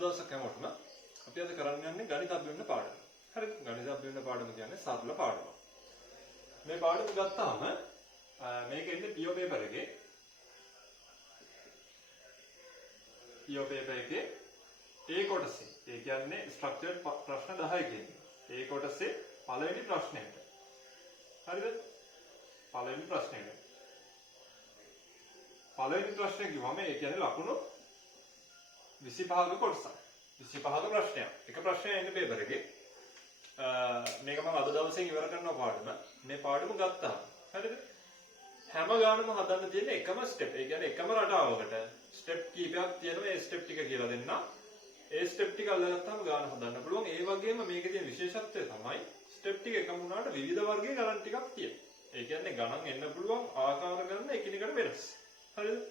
සුබ දවසක් හැමෝටම. අපි අද කරන්න යන්නේ ගණිත අභිවෘද්ධි පාඩම. හරිද? ගණිත අභිවෘද්ධි පාඩම කියන්නේ සරල පාඩමක්. මේ පාඩම ගත්තාම මේක ඉන්නේ PO paper එකේ. PO paper එකේ A කොටසේ. ඒ කියන්නේ structured ප්‍රශ්න 10 කියන්නේ. A කොටසේ පළවෙනි ප්‍රශ්නයට. හරිද? පළවෙනි ප්‍රශ්නයට. පළවෙනි ප්‍රශ්නේ කිව්වම ඒ කියන්නේ ලකුණු 25ක කොටසක්. 25ක ප්‍රශ්නයක්. එක ප්‍රශ්නයක් එන්නේ පේපර් එකේ. මේක මම අද දවසේ ඉවර කරනවා පාඩම. මේ පාඩම ගත්තා. හරිද? හැම ගානම හදන්න තියෙන එකම ස්ටෙප්. ඒ කියන්නේ එකම රටාවකට ස්ටෙප් කීපයක් තියෙනවා. ඒ ස්ටෙප් ටික කියලා දෙන්න. ඒ ස්ටෙප් ටික අල්ලගත්තාම ගාන හදන්න පුළුවන්. ඒ වගේම මේකේ තියෙන විශේෂත්වය තමයි ස්ටෙප් ටික එකම වුණාට විවිධ වර්ගයේ ගණන් ටිකක් තියෙනවා. ඒ කියන්නේ ගණන් එන්න පුළුවන් ආකාර ගණන් එකිනෙකට වෙනස්. හරිද?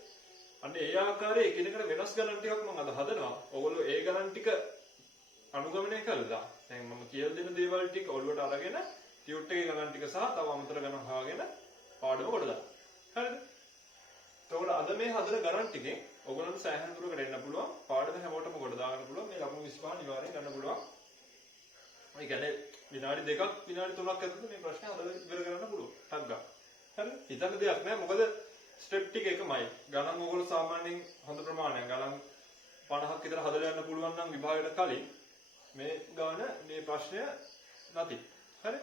අන්න ඒ ආකාරයේ එකිනෙකට වෙනස් ගණන් ටිකක් මම අද හදනවා. ඔයගොල්ලෝ ඒ ගණන් ටික අනුගමනය කළා. දැන් මම කියලා දෙන දේවල් ටික ඔළුවට අරගෙන ටියුට් එකේ ගණන් ටික සහ තව අමතර ගණන් හොයාගෙන පාඩම කොට දාන්න. හරිද? එතකොට අද මේ හදන ගණන් ටිකෙන් ඔයගොල්ලන්ට සෑහෙන දුරකට එන්න පුළුවන්. පාඩම හැමෝටම කොට දාගන්න පුළුවන්. මේ ලකුණු 25 අනිවාර්යෙන් ගන්න පුළුවන්. ඒ කියන්නේ විනාඩි 2ක් විනාඩි 3ක් ඇතුළත මේ ප්‍රශ්නේ අද ඉවර කරන්න පුළුවන්. ටක් ගන්න. හරිද? හිතන්න දෙයක් නෑ. මොකද ස්ටෙප් ටික එකමයි. ගණන් ඔයගොල්ලෝ සාමාන්‍යයෙන් හොඳ ප්‍රමාණයක් ගණන් 50ක් විතර හදලා යන්න පුළුවන් නම් විභාගයට කලින් මේ ගාන මේ ප්‍රශ්නය නැති. හරි?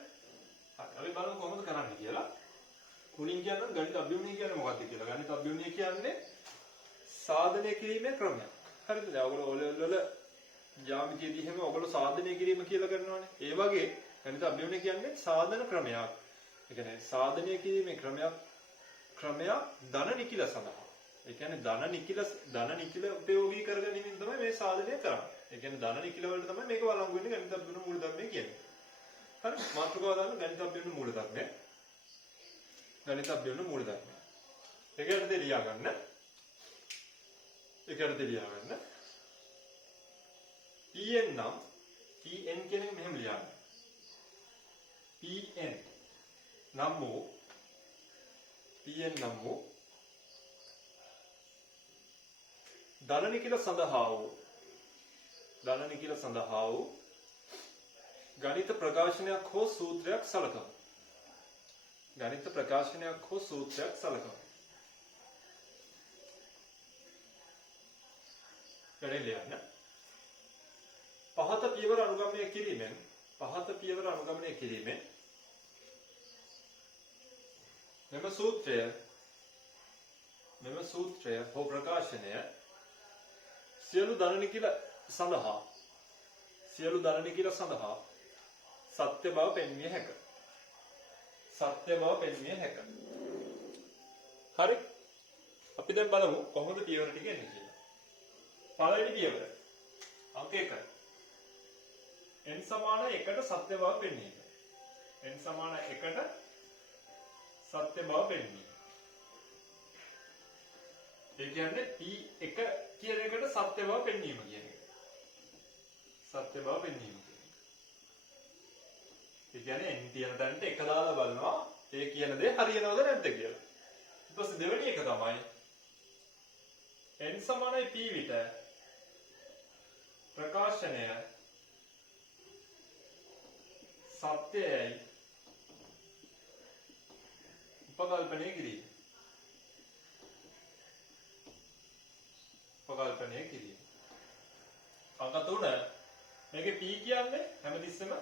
අපි බලමු කොහොමද කරන්නේ කියලා. කුලින් කියන්නේ ගණිත අභිවෘද්ධි කියන්නේ මොකක්ද කියලා. ගණිත අභිවෘද්ධි කියන්නේ සාධනය කිරීමේ ක්‍රමයක්. හරිද? දැන් ඔයගොල්ලෝ ඔලෙවල් වල ජ්‍යාමිතියදී හැම ඔයගොල්ලෝ සාධනය කිරීම කියලා කරනවානේ. ඒ වගේ ගණිත අභිවෘද්ධි කියන්නේ සාධන ක්‍රමයක්. ඒ කියන්නේ සාධනය කිරීමේ ක්‍රමයක් ධන නිකිල සඳහා. ඒ කියන්නේ ධන නිකිල උපයෝගී කරගැනීමෙන් තමයි මේ සාධනය කරන්නේ. ඒ කියන්නේ ධන නිකිල වලට තමයි මේක වළංගු වෙන්නේ ගණිත අභිවෘද්ධි මූලධර්මය කියන්නේ. හරි? මාතෘකාව දාන්න ගණිත අභිවෘද්ධි මූලධර්මය. ගණිත අභිවෘද්ධි මූලධර්මය. ඒකට දෙලියා ගන්න. Pn නම් Pn කියන එක මෙහෙම ලියන්න. Pn නම් වූ ධන නිකිල සඳහා වූ ගණිත ප්‍රකාශනයක් හෝ සූත්‍රයක් සලකමු. ගණිත ප්‍රකාශනයක් හෝ සූත්‍රයක් සලකමු. ගණන් ලියන්න. පහත පියවර අනුගමනය කිරීමෙන් මෙම සූත්‍රය හෝ ප්‍රකාශනය සියලු ධන නිකිල සඳහා සත්‍ය බව පෙන්විය හැක. හරි? අපි දැන් බලමු කොහොමද පියවර ටික එන්නේ කියලා. පළවෙනි පියවර අංක 1. n සමාන 1ට සත්‍ය බව පෙන්වීම. n සමාන 1ට සත්‍ය බව පෙන්වීම. ඒ කියන්නේ p1 කියන එකට සත්‍ය බව පෙන්වීම කියන එක. සත්‍ය බව පෙන්වීම කියන එක. ඒ කියන්නේ n තියෙන තැනට 1 දාලා බලනවා ඒ කියන දේ හරියනවද නැද්ද කියලා. ඊට පස්සේ දෙවෙනි එක තමයි n සමානයි p විට ප්‍රකාශනය සත්‍යයයි උපකල්පනය කිරීම. අංක 3 මේකේ p කියන්නේ හැමතිස්සෙම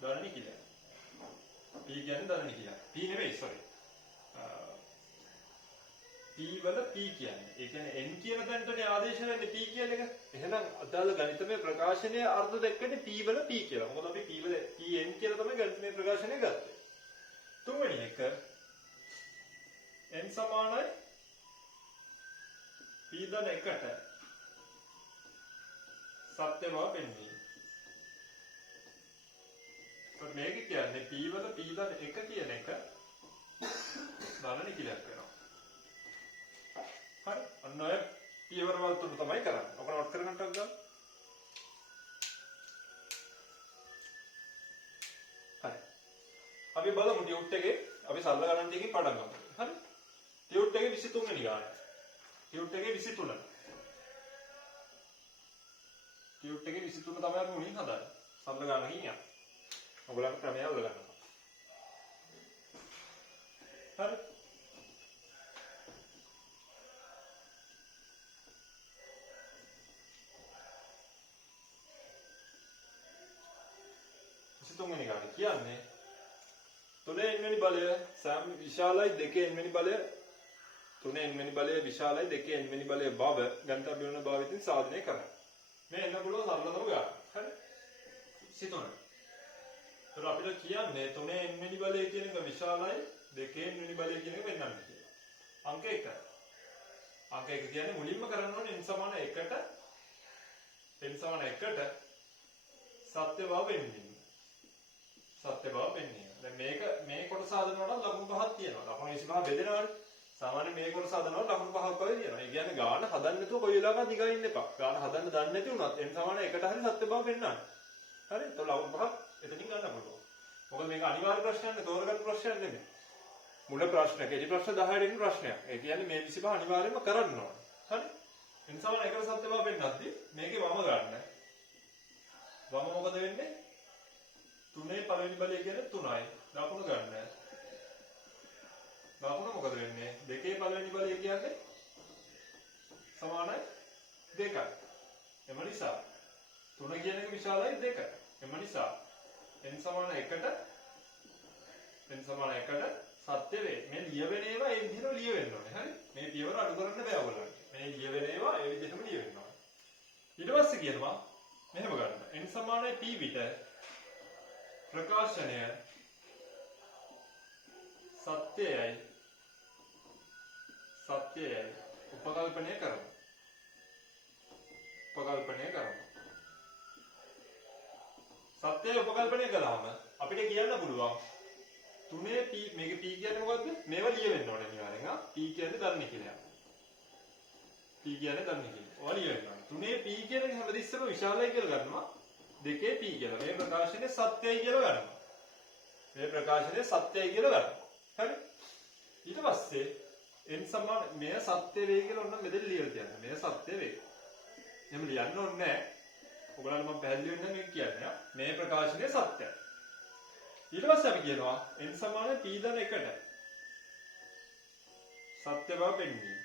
ධන නිකිල. p කියන්නේ ධන නිකිල. p නෙවෙයි sorry. p වල p කියන්නේ. ඒ කියන්නේ n කියන තැනටනේ ආදේශ වෙන්නේ p කියන එක. එහෙනම් අදාළ ගණිතමය ප්‍රකාශනයේ අර්ථ දෙකනේ p වල p කියලා. මොකද අපි p වල pn කියලා තමයි ගණිතමය ප්‍රකාශනය ගත්තේ. තුන්වෙනි එක n සමානයි p ධන 1ට සත්‍ය බව පෙන්වීම. මේක කියන්නේ p වල p ධන 1 කියන එක ධන නිකිලයක් වෙනවා. හරි? අන්න ඔය පියවරවල් තුන තමයි කරන්නේ. ඔක නෝට් කරගන්නත් ගන්න. හරි. අපි බලමු ටියුට් එකේ අපි සරල ගණන් ටිකකින් පටන් ගමු. හරි? ටියුට් එකේ 23 වෙනි ගාන. ටියුට් එකේ 23. රියුට් එකේ 23 තමයි අපි මුලින් හදාන්නේ. සම්බ ගන්න කියන්නේ. ඔයගොල්ලන්ට ක්‍රමය අල්ල ගන්නවා. හරි. තුන්වෙනි ගානේ කියන්නේ තුනේ n වෙනි බලය සෑම විශාලයි දෙකේ n වෙනි බලය තුනේ n වෙනි බලය විශාලයි දෙකේ n වෙනි බලය බව ගණිත අභිවෘද්ධි භාවිතින් සාධනය කරනවා. මේ එන්න පුළුවන් සරලතම ගාන. හරි. සිතන්න. ඒතර අපිට කියන්නේ තුනේ n වෙනි බලය කියන එක විශාලයි දෙකේ n වෙනි බලය කියන එක පෙන්වන්න කියලා. අංක 1. අංක 1 කියන්නේ මුලින්ම කරන්න ඕනේ n සමාන 1ට n සමාන 1ට සත්‍ය බව වෙන්නේ. සත්‍ය බව වෙන්නේ. දැන් මේ කොටස හදනකොට ලකුණු පහක් තියෙනවා. ලකුණු 25 බෙදෙනවානේ. සාමාන්‍යයෙන් මේ කොටස හදනකොට ලකුණු පහක් වගේ තියෙනවා. ඒ කියන්නේ ගාන හදන්න නැතුව කොයි වෙලාවකවත් නිකන් ඉන්න එපා. ගාන හදන්න දන්නේ නැති වුණත් n සමාන 1ට හරි සත්‍ය බව වෙන්නන්න. හරි? તો ලකුණු පහක් එතනින් ගන්න පුළුවන්. මොකද මේක අනිවාර්ය ප්‍රශ්නයක් නෙවෙයි, තෝරගත්ත ප්‍රශ්නයක් නෙමෙයි. මුල ප්‍රශ්න, කෙටි ප්‍රශ්න 10ට එන ප්‍රශ්නයක්. ඒ කියන්නේ මේ 25 අනිවාර්යයෙන්ම කරන්න ඕනේ. හරි? n සමාන 1ට සත්‍ය බව වෙන්නද්දි මේකේ වම ගන්න. වම මොකද වෙන්නේ? තුනේ පළවෙනි බලය කියන්නේ 3යි. දකුණ ගන්න. දකුණ මොකද වෙන්නේ? දෙකේ පළවෙනි බලය කියන්නේ සමානයි 2යි. එම නිසා 3 කියන එක විශාලයි 2යි. එම නිසා n සමාන 1ට සත්‍ය වේ. මේ ලියවෙන ඒවා ඒ විදිහට ලියවෙන්න ඕනේ. හරි? මේ පියවර අඩු කරන්න බෑ ඔයගොල්ලන්ට. මේ ලියවෙන ඒවා ඒ විදිහටම ලියවෙන්න ඕනේ. ඊට පස්සේ කියනවා මෙහෙම ගන්න. n සමානයි p විට ප්‍රකාශනය සත්‍යයයි උපකල්පනය කරමු. සත්‍යය උපකල්පනය කළාම අපිට කියන්න පුළුවන් තුනේ p මේක p කියන්නේ මොකද්ද? මේවා ලියවෙන්න ඕනේ අනිවාර්යෙන්. p කියන්නේ දන්නේ කියලා. ඔය ලියවෙන්න ඕනේ. තුනේ p කියන එක හැමදෙස්සම විශාලයි කියලා ගන්නවා. දෙකේ p කියලා. මේ ප්‍රකාශනයේ සත්‍යයි කියලා ගන්නවා. හරි? ඊට පස්සේ n සමාන මෙය සත්‍ය වේ කියලා ඔන්න මෙතන ලියලා තියන්න. මෙය සත්‍ය වේ. එහෙම ලියන්න ඕනේ නැහැ. ඔයගොල්ලන්ට මම පැහැදිලි වෙන්න මේක කියන්නේ. මේ ප්‍රකාශනයේ සත්‍යයි. ඊට පස්සේ අපි කියනවා n සමාන p ධන 1ට සත්‍ය බව පෙන්වීම.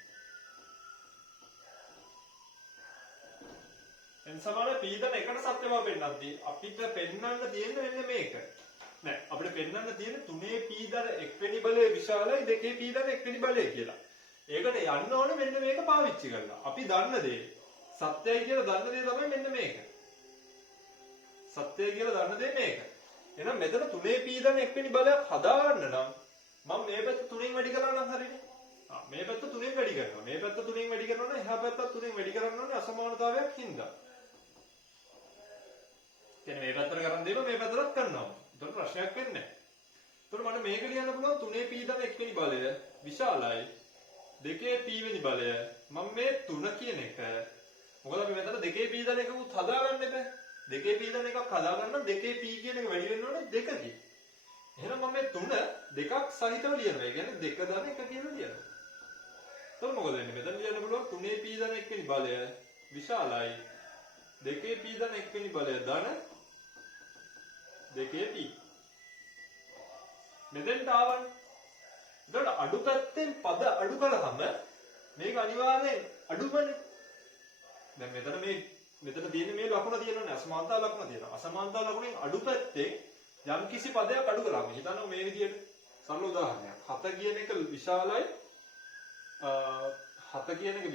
n සමාන p ධන 1ට සත්‍ය බව පෙන්නද්දී අපිට පෙන්වන්න තියෙන්නේ මෙන්න මේක. නෑ අපිට පෙන්වන්න තියෙන්නේ 3 p ධන 1 වෙනි බලය විශාලයි 2 p ධන 1 වෙනි බලය කියලා. ඒකට යන්න ඕනේ මෙන්න මේක පාවිච්චි කරලා. අපි දන්න දේ සත්‍යයි කියලා දන්න දේ තමයි මෙන්න මේක. එහෙනම් මෙතන 3 p ධන 1 වෙනි බලයක් හදාගන්න නම් මම මේ පැත්ත 3න් වැඩි කරලා නම් හරිනේ. මේ පැත්ත 3න් වැඩි කරනවා. මේ පැත්ත 3න් වැඩි කරනවා නම් එහා පැත්තත් 3න් වැඩි කරන්න ඕනේ අසමානතාවයක් හින්දා. කියන්නේ මේ පැත්තට කරන් දෙනවා මේ පැත්තටත් කරනවා. ඒතර ප්‍රශ්නයක් වෙන්නේ නැහැ. ඒතර මට මේක ලියන්න පුළුවන් 3 p ධන 1 වෙනි බලය විශාලයි 2 p වෙනි බලය. මම මේ 3 කියන එක මොකද අපි මෙතන 2 p ධන එකකුත් හදාගන්න එපා. 2 p ධන එකක් හදාගන්න 2 p කියන එක වැඩි වෙන්න ඕනේ 2කින්. එහෙනම් මම මේ 3 දෙකක් සහිතව ලියනවා. ඒ කියන්නේ 2 ධන 1 කියලා ලියනවා. එතකොට මොකද වෙන්නේ? මෙතන ලියන්න පුළුවන් 3 p ධන 1 වෙනි බලය විශාලයි 2 p ධන 1 වෙනි බලය ධන 2 p. මෙතෙන්ට ආවනේ. එතකොට අඩු පැත්තෙන් පද අඩු කළාම මේක අනිවාර්යෙන් අඩුමනේ. දැන් මෙතන තියෙන්නේ මේ ලකුණ තියෙනවනේ අසමානතා ලකුණ තියෙනවා. අසමානතා ලකුණෙන් අඩු පැත්තේ යම් කිසි පදයක් අඩු කළාම හිතන්න මේ විදියට සරල උදාහරණයක්. 7 කියන එක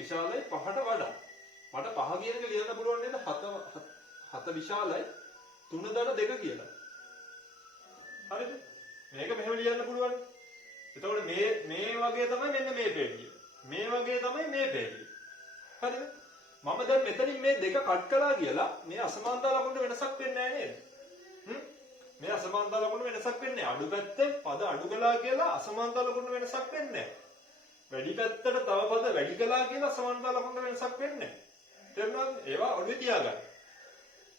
විශාලයි 5ට වඩා. මට 5 කියන එක ලියන්න පුළුවන් නේද? 7 විශාලයි 3 ධන 2 කියලා. හරිද? මේක මෙහෙම ලියන්න පුළුවන්. එතකොට මේ වගේ තමයි මෙන්න මේ පේළිය. මේ වගේ තමයි මේ පේළිය. හරිද? මම දැන් මෙතනින් මේ දෙක කට් කළා කියලා මේ අසමානතා ලකුණට වෙනසක් වෙන්නේ නැහැ නේද? මේ අසමානතා ලකුණට වෙනසක් වෙන්නේ නැහැ. අඩු පැත්තේ පද අඩු කළා කියලා අසමානතා ලකුණට වෙනසක් වෙන්නේ නැහැ. වැඩි පැත්තට තව පද වැඩි කළා කියලා අසමානතා ලකුණට වෙනසක් වෙන්නේ නැහැ. තේරුණාද? ඒවා ඔළුවේ තියාගන්න.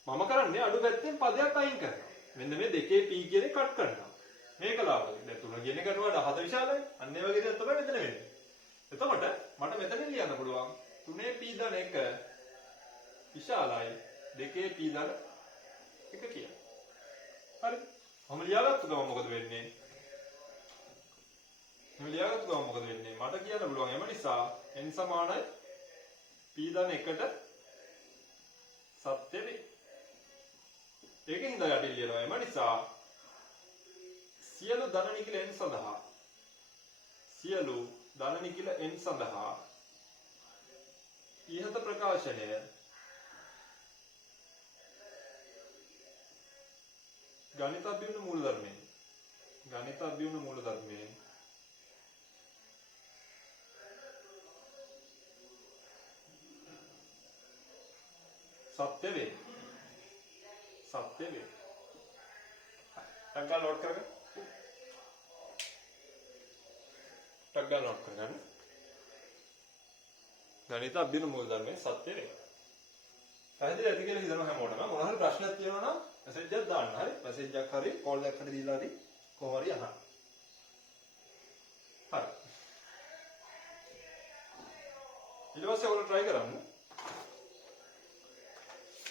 මම කරන්නේ අඩු පැත්තෙන් පදයක් අයින් කරනවා. මෙන්න මේ 2 p කියන එක කට් කරනවා. මේක ලාභයි. දැන් 3 කියන එකට වඩා 7 විශාලයි. අන්න ඒ වගේ දෙයක් තමයි මෙතන වෙන්නේ. එතකොට මට මෙතන ලියන්න පුළුවන් 3 p ධන 1 විශාලයි දෙකේ p ධන 1 කියලා. හරිද? මම ලියාගත්ත ගමන් මොකද වෙන්නේ? මට කියන්න පුළුවන් එම නිසා n සමානයි p ධන 1ට සත්‍ය වේ. ඒකෙන් ඉඳලා යටින් ලියනවා එම නිසා සියලු ධන නිකිල n සඳහා ඉහත ප්‍රකාශනය ගණිතඥ මූලධර්මයෙන් सत्य वे टग्गा नोट कर गणित अभ्युन मूलधर्म में सत्य वे පැහැදිලි ඇති කියලා හිතනවා හැමෝටම මොනවා හරි ප්‍රශ්නයක් තියෙනවා නම් මැසේජ් එකක් දාන්න හරි මැසේජ් එකක් හරි කෝල් එකක් හරි දීලා හරි කොහොම හරි අහන්න හරි ඊට පස්සේ ඔයාලා try කරන්න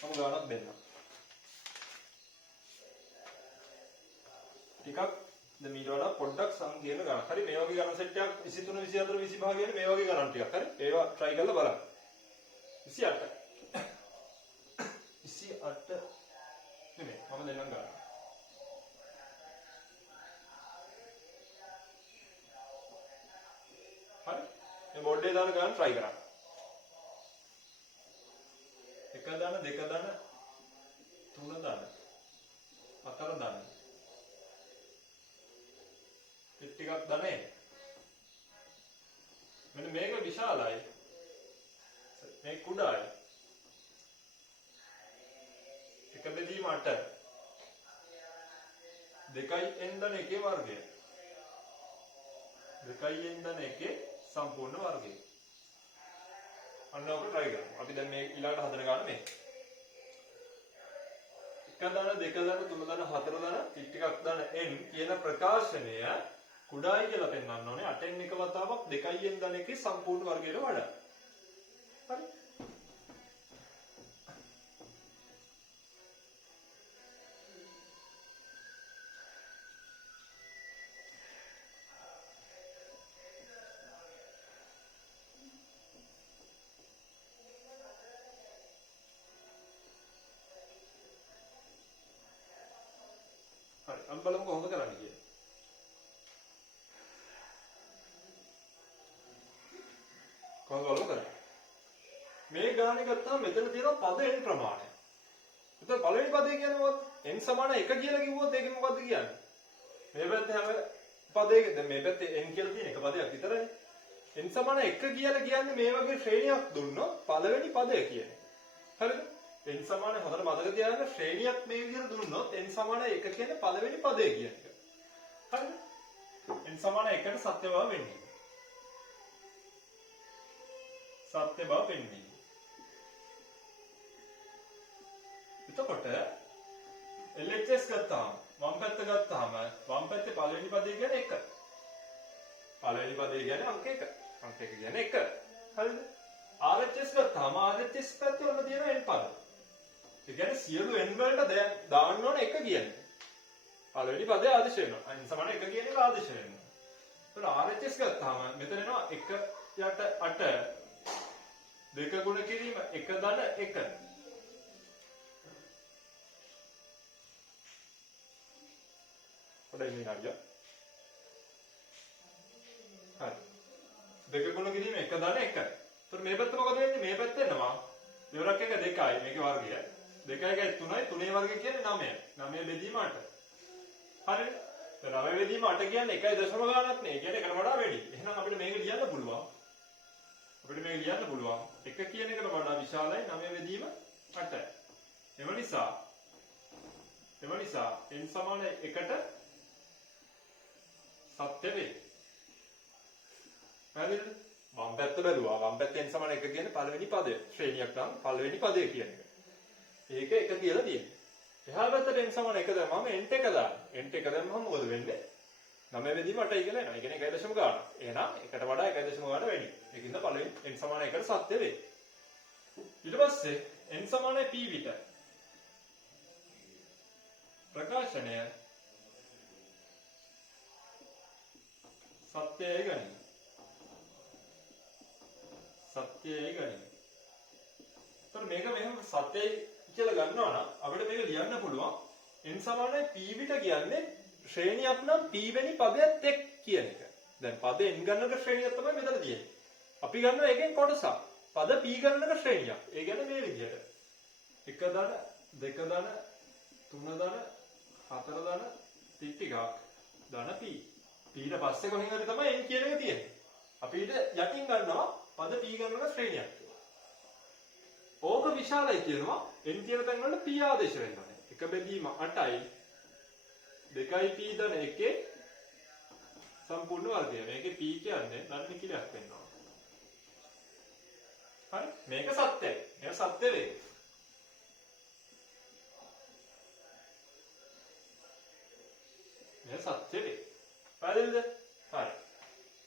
මම ගානක් දෙන්න ටිකක් දැන් ඊට වඩා පොඩ්ඩක් සංකීර්ණ ගණන් හරි මේ වගේ ගණන් සෙට් එකක් 23 24 20 භාගයනේ මේ වගේ ගණන් ටිකක් හරි ඒවා try කරලා බලන්න 28 නෙමෙයි මම දෙන්නම් ගන්න. හරි මේ බෝඩ් එකේ දාන ගන්න try කරන්න. එක දාන දෙක දාන තුන දාන හතර දාන ටිකක් දානේ. මෙන්න මේක විශාලයි. මේ කුඩායි. එක බෙදීම 8 දෙකයි n ධන 1 වර්ගය දෙකයි n ධන 1 සම්පූර්ණ වර්ගය අන්න ඔක try කරමු අපි දැන් මේ ඊළඟට හදන ගන්න මේ එක ධන දෙක ධන තුන ධන හතර ධන ටිකක් ධන n කියන ප්‍රකාශනය කුඩායි කියලා පෙන්වන්න ඕනේ 8 n එක වතාවක් දෙකයි n ධන 1 සම්පූර්ණ වර්ගයට වඩා හරි බලමු කොහොමද කරන්නේ කියලා. කොහොමද කරන්නේ? මේ ගානේ ගත්තාම මෙතන තියෙනවා පද n ප්‍රමාණය. එතකොට පළවෙනි පදේ කියන්නේ මොකක්ද? n සමාන 1 කියලා කිව්වොත් ඒකෙන් මොකද්ද කියන්නේ? මේ පැත්තේ හැම පදයක දැන් මේ පැත්තේ n කියලා තියෙන එක පදයක් විතරයි. n සමාන 1 කියලා කියන්නේ මේ වගේ ශ්‍රේණියක් දුන්නොත් පළවෙනි පදය කියන්නේ. හරිද? n සමාන හොඳට මතක තියාගන්න ශ්‍රේණියක් මේ විදිහට දුන්නොත් n සමාන 1 කියන්නේ පළවෙනි පදය කියන එක. හරිද? n සමාන 1ට සත්‍ය බව වෙන්නේ. සත්‍ය බව වෙන්නේ. එතකොට LHS ගත්තාම වම් පැත්ත ගත්තාම වම් පැත්තේ පළවෙනි පදේ කියන්නේ 1. පළවෙනි පදේ කියන්නේ අංක 1. අංක 1 කියන්නේ 1. හරිද? RHS ගත්තාම RHS පැත්තේ ඔන්න තියෙන n පද. ඒ කියන්නේ සියලු n වලට දැන් දාන්න ඕනේ 1 කියන්නේ. පළවෙනි පදේ ආදේශ වෙනවා. n සමාන 1 කියන එක ආදේශ වෙනවා. එතකොට RHS ගත්තාම මෙතන එනවා 1 යට 8 දෙක ගුණ කිරීම 1 ධන 1. පොඩ්ඩක් ඉන්න හරිය. හරි. දෙක ගුණ කිරීම 1 ධන 1. එතකොට මේ පැත්ත මොකද වෙන්නේ? මේ පැත්ත එනවා විවරක් එක 2යි මේකේ වර්ගය. 2යි 3යි 3ේ වර්ගය කියන්නේ 9. 9 බෙදීම 8. හරිද? දැන් 9 බෙදීම 8 කියන්නේ 1 දශම ගානක් නේ. ඒ කියන්නේ 1කට වඩා වැඩි. එහෙනම් අපිට මේක ලියන්න පුළුවන්. 1 කියන එකට වඩා විශාලයි 9 බෙදීම 8. එම නිසා n සමාන 1ට සත්‍ය වේ. හරිද? වම් පැත්ත බැලුවා. වම් පැත්තෙන් සමාන 1 කියන්නේ පළවෙනි පදය. ශ්‍රේණියක් නම් පළවෙනි පදය කියන එක. ඒක 1 කියලා තියෙනවා. එහා පැත්තට n සමාන 1 දැම්මම n1 දාන්න. n1 දැම්මම මොකද වෙන්නේ? 9 බෙදීම 8යි කියලා එනවා. ඒ කියන්නේ 1 දශම ගාන. එහෙනම් 1ට වඩා 1 දශම ගාන වැඩි. ඒකින්ද පළවෙනි n සමාන 1ට සත්‍ය වේ. ඊට පස්සේ n සමානයි p විට. ප්‍රකාශනය සත්‍යයයි ගනිමු. සත්‍යයයි ගනිමු. तर මේක මෙහෙම සත්‍යයි කියලා ගන්නවා නම් අපිට මේක ලියන්න පුළුවන් n සමානයි p විට කියන්නේ ශ්‍රේණියක් නම් p වෙනි පදයට එක් කියන එක. දැන් පද n ගණනක ශ්‍රේණියක් තමයි මෙතන තියෙන්නේ. අපි ගන්නවා එකෙන් කොටසක්. පද p ගණනක ශ්‍රේණියක්. ඒ කියන්නේ මේ විදිහට. 1 ධන 2 ධන 3 ධන 4 ධන ටිකක් ධන p. p ඊට පස්සේ කොහෙන් හරි තමයි n කියන එක තියෙන්නේ. අපි ඊට යටින් ගන්නවා පද p ගණනක ශ්‍රේණියක්. ඕක විශාලයි කියනවා n කියන තැන් වල p ආදේශ වෙන්න ඕනේ. 1 බෙදීම 8යි 2යි p ධන 1 සම්පූර්ණ වර්ගය. මේකේ p කියන්නේ ධන නිකිලයක් වෙන්න ඕනේ. හරි? මේක සත්‍යයි. මේක සත්‍ය වේ. මේක සත්‍ය වේ. පැහැදිලිද? හරි.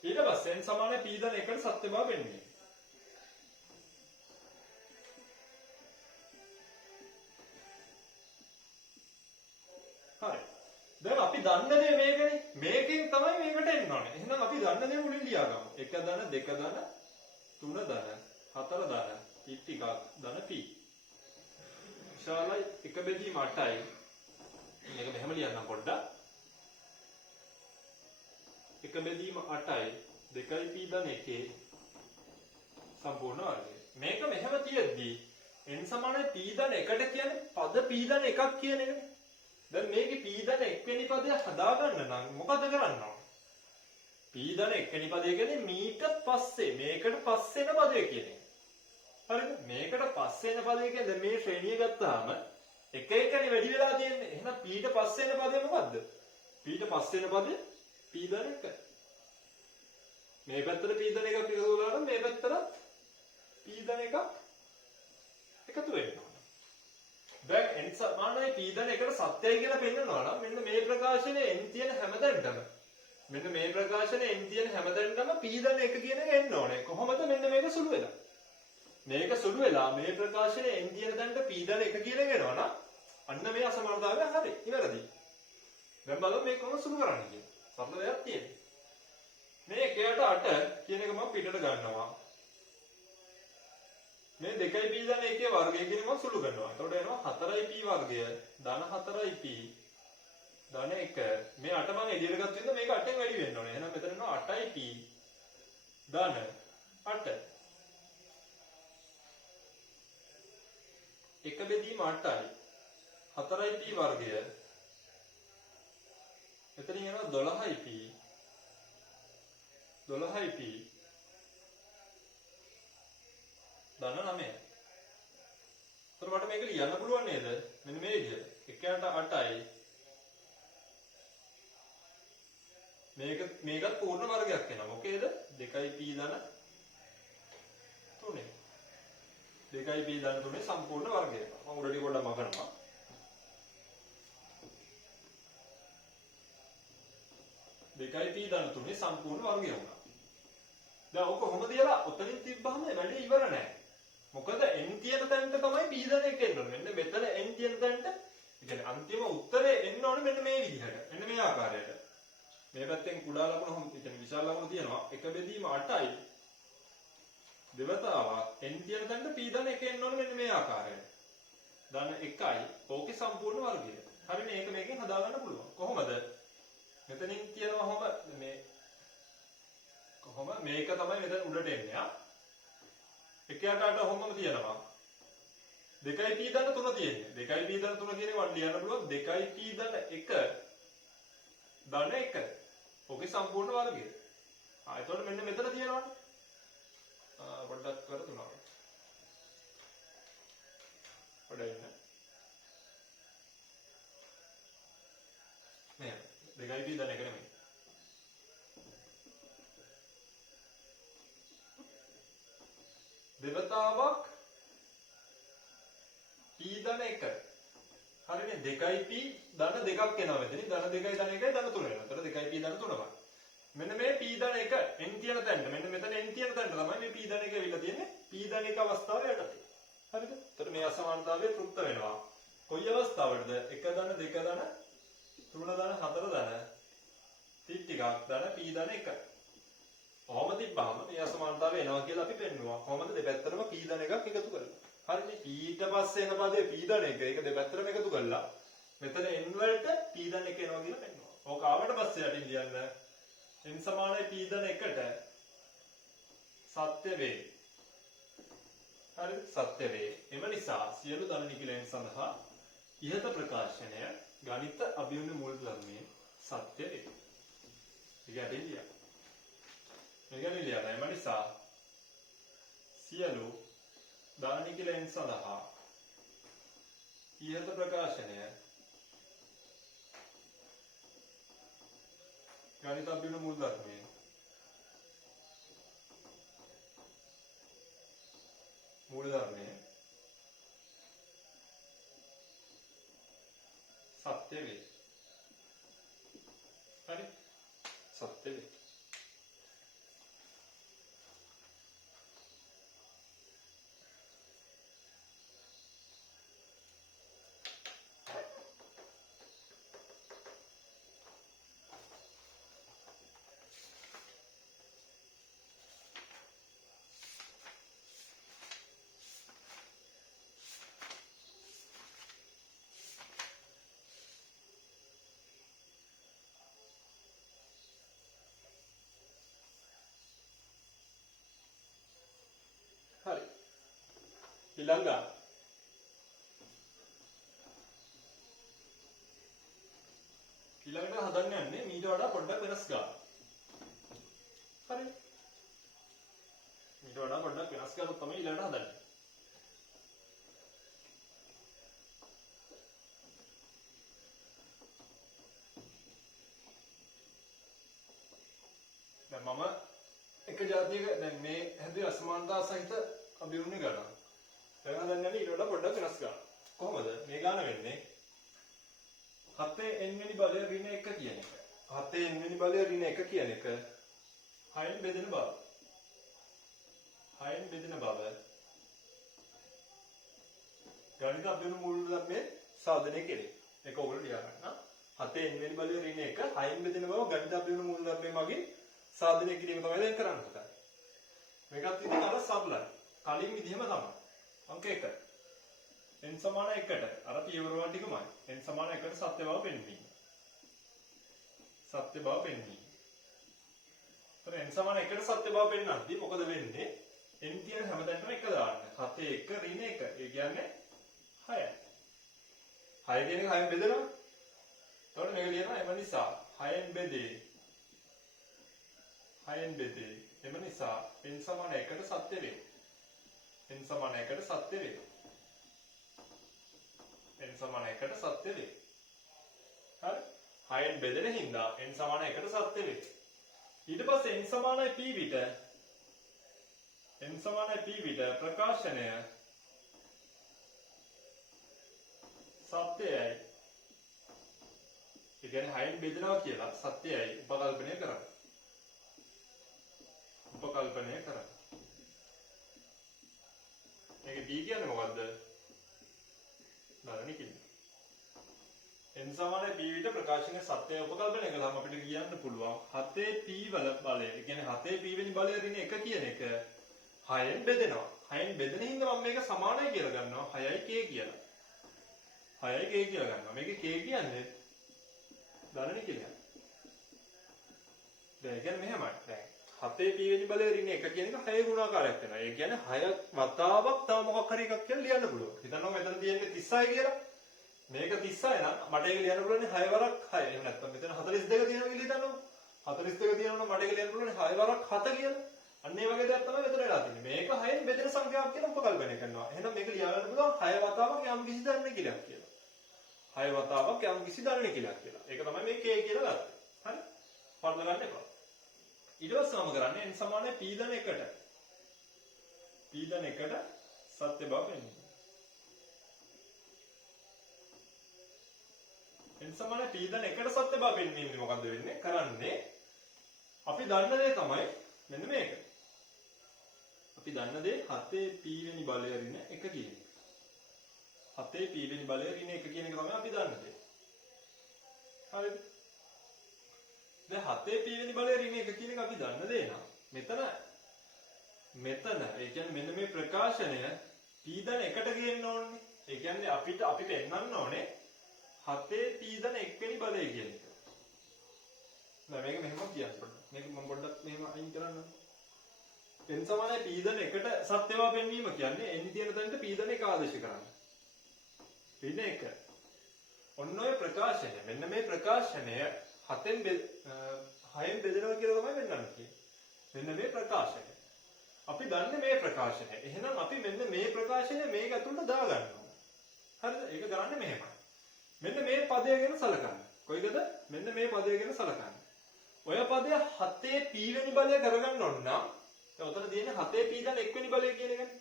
ඊට පස්සේ n සමානයි p ධන 1ට සත්‍ය බව වෙන්නේ. දැන් අපි දන්න දේ මේකනේ. මේකෙන් තමයි මේකට එන්න ඕනේ. එහෙනම් අපි දන්න දේ මුලින් ලියාගමු. 1 ධන 2 ධන 3 ධන 4 ධන ටිකක් ධන p. විශාලයි 1 බෙදීම 8යි. මේක මෙහෙම ලියන්නම් පොඩ්ඩක්. 1 බෙදීම 8යි 2යි p ධන 1 සම්පූර්ණ වර්ගය. මේක මෙහෙම තියෙද්දි n සමානයි p ධන 1ට කියන්නේ පද p ධන 1ක් කියන එකනේ. දැන් මේකේ p ධන 1 වෙනි පදය හදාගන්න නම් මොකද කරන්න ඕන? p ධන 1 වෙනි පදය කියන්නේ මීට පස්සේ මේකට පස්සේ එන පදය කියන එක. හරිද? මේකට පස්සේ එන පදය කියන්නේ මේ ශ්‍රේණිය ගත්තාම එක එකනේ වැඩි වෙලා තියෙන්නේ. එහෙනම් p ට පස්සේ එන පදය මොකද්ද? p ට පස්සේ එන පදය p ධන 1. මේ පැත්තට p ධන 1ක් එකතු කරලා නම් මේ පැත්තට p ධන 1ක් එකතු වෙනවා. දැන් n සමානයි p ධන 1ට සත්‍යයි කියලා පෙන්නනවා නම් මෙන්න මේ ප්‍රකාශනයේ n තියෙන හැමතැනටම මෙන්න මේ ප්‍රකාශනයේ n තියෙන හැමතැනටම p ධන 1 කියන එක එන්න ඕනේ. කොහොමද? මෙන්න මේක සුළු වෙලා. මේක සුළු වෙලා මේ ප්‍රකාශනයේ n තියෙන තැනට p ධන 1 කියන එක එනවා නම් අන්න මේ අසමානතාවය හරි. ඉවරයි. දැන් බලමු මේක කොහොමද සුළු කරන්නේ කියලා. සරල දෙයක් තියෙනවා. මේ 1ට 8 කියන එක මම පිටට ගන්නවා. මේ 2යි p ධන 1 වර්ගය කියන එක මම සුළු කරනවා. එතකොට එනවා 4යි p වර්ගය ධන 4යි p ධන 1. මේ 8 මම එළියට ගත්ත වින්ද මේක 8ෙන් වැඩි වෙන්න ඕනේ. එහෙනම් මෙතන එනවා 8යි p ධන 8. 1 බෙදීම 8යි 4යි p වර්ගය. එතනින් එනවා 12යි p 12යි p ධන 9. එතකොට මට මේක ලියන්න පුළුවන් නේද? මෙන්න මේ විදිහට. 1ට 8යි. මේකත් පූර්ණ වර්ගයක් වෙනවා. මොකේද? 2යි p ධන 3. 2යි p ධන 3 සම්පූර්ණ වර්ගය. මම උඩට පොඩ්ඩක් මකනවා. 2යි p ධන 3 සම්පූර්ණ වර්ගය වුණා. දැන් ඔක කොහොමද කියලා ඔතනින් තිබ්බහම වැඩේ ඉවර නෑ. මොකද n තියෙන තැනට තමයි p ධන 1 එන්න ඕනේ. මෙන්න මෙතන n තියෙන තැනට, ඒ කියන්නේ අන්තිම උත්තරේ එන්න ඕනේ මෙන්න මේ විදිහට. මෙන්න මේ ආකාරයට. මේ පැත්තෙන් කුඩා ලකුණු ඒ කියන්නේ විශාල ලකුණු තියෙනවා. 1 බෙදීම 8යි. දෙවතාවක් n තියෙන තැනට p ධන 1 එන්න ඕනේ මෙන්න මේ ආකාරයට. ධන 1යි. ඕකේ සම්පූර්ණ වර්ගය. හරිනේ. ඒක මේකෙන් හදාගන්න පුළුවන්. කොහොමද? මෙතනින් කියනවා කොහොම මේක තමයි මෙතන උඩට එන්නේ ආ. 1ට 8 කොහොමද තියෙනවා? 2යි p ධන 3 තියෙන්නේ. 2යි p ධන 3 කියන එක ලියන්න පුළුවන් 2යි p ධන 1 ධන 1. ඔකේ සම්පූර්ණ වර්ගය. එතකොට මෙන්න මෙතන තියෙනවනේ. පොඩ්ඩක් කර තුනක්. පොඩ්ඩක් ඉන්න. නෑ 2යි p ධන 1 නෙමෙයි. දෙවතාවක් p ධන 1. හරිනේ. 2යි p ධන 2ක් එනවා මෙතනින්. ධන 2යි ධන 1යි ධන 3 වෙනවා. එතකොට 2යි p ධන 3යි. මෙන්න මේ p ධන 1 n තියෙන තැනට මෙන්න මෙතන n තියෙන තැනට තමයි මේ p ධන 1 ඇවිල්ලා තියෙන්නේ. p ධන 1 අවස්ථාවේ යටතේ. හරිද? එතකොට මේ අසමානතාවය තෘප්ත වෙනවා. කොයි අවස්ථාවටද? 1 ධන 2 ධන 3 ධන 4 ධන t ටිකක් ධන p ධන 1. කොහොම තිබ්බහම මේ අසමානතාවය එනවා කියලා අපි පෙන්නුවා. කොහොමද දෙපැත්තටම p ධන එකක් එකතු කරලා. හරිනේ p ඊට පස්සේ එන පදේ p ධන එක. ඒක දෙපැත්තටම එකතු කරලා මෙතන n වලට p ධන එක එනවා කියලා පෙන්නුවා. ඕක ආවට පස්සේ යටින් ලියන්න n සමානයි p ධන 1ට සත්‍ය වේ. හරිද? සත්‍ය වේ. එම නිසා සියලු ධන නිකිලයන් සඳහා ඉහත ප්‍රකාශනය ගණිත අභියෝග මූල ධර්මයේ සත්‍ය වේ. ඒක යටින් ලියන්න. මේක ලියන්න. එම නිසා සියලු ධන නිකිලයන් සඳහා ඉහත ප්‍රකාශනය ගණිත අභියෝග මූල ධර්මයේ මූල ධර්මයේ සත්‍ය වේ. හරි? සත්‍ය වේ. හරි. ඊළඟට හදන්න යන්නේ මීට වඩා පොඩ්ඩක් වෙනස් ගාන. හරි. මීට වඩා පොඩ්ඩක් වෙනස් ගානක් තමයි ඊළඟට හදන්නේ. දැන් මම එක જાතියක දැන් මේ හැදුවේ අසමානතා සහිත අභිවෘද්ධි ගණන. දැන් හදන්න යන්නේ ඊට වඩා පොඩ්ඩක් වෙනස් ගාන. කොහොමද? මේ ගාන වෙන්නේ 7 n වෙනි බලය ඍණ 1 කියන එක. 7 n වෙනි බලය ඍණ 1 කියන එක 6න් බෙදෙන බව. 6න් බෙදෙන බව. ගණිත අභිවෘද්ධි මූල ධර්මයේ සාධනය කෙරේ. ඒක ඔයගොල්ලෝ ලියා ගන්න. 7 n වෙනි බලය ඍණ 1 6න් බෙදෙන බව ගණිත අභිවෘද්ධි මූල ධර්මයේ මගින් සාධනය කිරීම තමයි දැන් කරන්න පුතා. මේකත් ඉතින් අර සරලයි. කලින් විදිහම තමයි. අංක 1. n සමාන 1ට අර පියවරවල ටිකමයි. n සමාන 1ට සත්‍ය බව පෙන්වීම. සත්‍ය බව පෙන්වීම. ඒතර n සමාන 1ට සත්‍ය බව පෙන්වද්දී මොකද වෙන්නේ? n තියෙන හැමතැනම 1 දාන්න. 7 1 ඍණ 1. ඒ කියන්නේ 6යි. 6 කියන එක 6න් බෙදෙනවා. එතකොට මේක ලියනවා එම නිසා 6න් බෙදේ 6න් බෙදේ. එම නිසා n සමාන 1ට සත්‍ය වේ. n සමාන 1ට සත්‍ය වේ. n සමාන 1ට සත්‍ය වේ. හරි? 6න් බෙදෙන හින්දා n සමාන 1ට සත්‍ය වේ. ඊට පස්සේ n සමානයි p විට n සමානයි p විට ප්‍රකාශනය සත්‍යයයි. ඒ කියන්නේ 6න් බෙදෙනවා කියලා සත්‍යයයි උපකල්පනය කරන්නේ. උපකල්පනය කරන්න. මේක b කියන්නේ මොකද්ද? බලන්න කිව්වේ. n සමානයි p විට ප්‍රකාශනයේ සත්‍යය උපකල්පනය කළාම අපිට කියන්න පුළුවන් 7 p වල බලය. ඒ කියන්නේ 7 p වෙනි බලය ඍණ 1 කියන එක 6න් බෙදෙනවා. 6න් බෙදෙන හින්දා මම මේක සමානයි කියලා ගන්නවා 6යි k කියලා. 6යි k කියලා ගන්නවා. මේකේ k කියන්නේ බලන්න කියලා. දැන් කියන්නේ මෙහෙමයි. දැන් 7 p වෙනි බලය ඍණ 1 කියන එක 6 ගුණාකාරයක් වෙනවා. ඒ කියන්නේ 6 වතාවක් තව මොකක් හරි එකක් කියලා ලියන්න පුළුවන්. හිතන්න මෙතන තියෙන්නේ 36 කියලා. මේක 36 නම් මට ඒක ලියන්න පුළුවන් 6 වරක් 6. එහෙම නැත්නම් මෙතන 42 තියෙනවා කියලා හිතන්නකො. 42 තියෙනවා නම් මට ඒක ලියන්න පුළුවන් 6 වරක් 7 කියලා. අන්න ඒ වගේ දෙයක් තමයි මෙතන වෙලා තියෙන්නේ. මේක 6න් බෙදෙන සංඛ්‍යාවක් කියලා උපකල්පනය කරනවා. එහෙනම් මේක ලියාගන්න පුළුවන් 6 වතාවක් යම් කිසි ධන කියලා කියලා. 6 වතාවක් යම් කිසි ධන කියලා කියලා. ඒක තමයි මේ k කියලා ගත්තේ. හරි? වර්ධ ගන්න එපා. ඊට පස්සේ මම කරන්නේ n සමානයි p ධන 1ට. p ධන 1ට සත්‍ය බව පෙන්වන්න. n සමානයි p ධන 1ට සත්‍ය බව පෙන්වීමෙන් මොකද්ද වෙන්නේ? කරන්නේ අපි දන්න දේ තමයි මෙන්න මේක. අපි දන්න දේ 7 p වෙනි බලය ඍණ 1 කියන එක. 7 p වෙනි බලය ඍණ 1 කියන එක තමයි අපි දන්න දේ. හරිද? දැන් 7 p වෙනි බලය ඍණ 1 කියන එක අපි දන්න දේ නම් මෙතන ඒ කියන්නේ මෙන්න මේ ප්‍රකාශනය p ධන 1ට ගේන්න ඕනේ. ඒ කියන්නේ අපි පෙන්නන්න ඕනේ 7 p ධන 1 වෙනි බලය කියන එක. දැන් මේක මෙහෙම කියන්න පොඩ්ඩක්. මේක මම පොඩ්ඩක් මෙහෙම අයින් කරන්න. n සමානයි p ධන 1ට සත්‍යවා පෙන්වීම කියන්නේ n තියෙන තැනට p ධන 1 ආදේශ කරන්න. ඍණ 1. ඔන්න ඔය ප්‍රකාශනය මෙන්න මේ ප්‍රකාශනය 6න් බෙදෙනවා කියලා තමයි වෙන්නන්නේ කියන්නේ. මෙන්න මේ ප්‍රකාශනය. අපි දන්නේ මේ ප්‍රකාශනය. එහෙනම් අපි මෙන්න මේ ප්‍රකාශනය මේක ඇතුළට දාගන්න ඕනේ. හරිද? ඒක කරන්නේ මෙහෙමයි. මෙන්න මේ පදය ගැන සලකන්න. කොයිද? මෙන්න මේ පදය ගැන සලකන්න. ඔය පදය 7p වෙනි බලය කරගන්න ඕන නම් දැන් උතන තියෙන්නේ 7p දැන් 1 වෙනි බලය කියන එකනේ.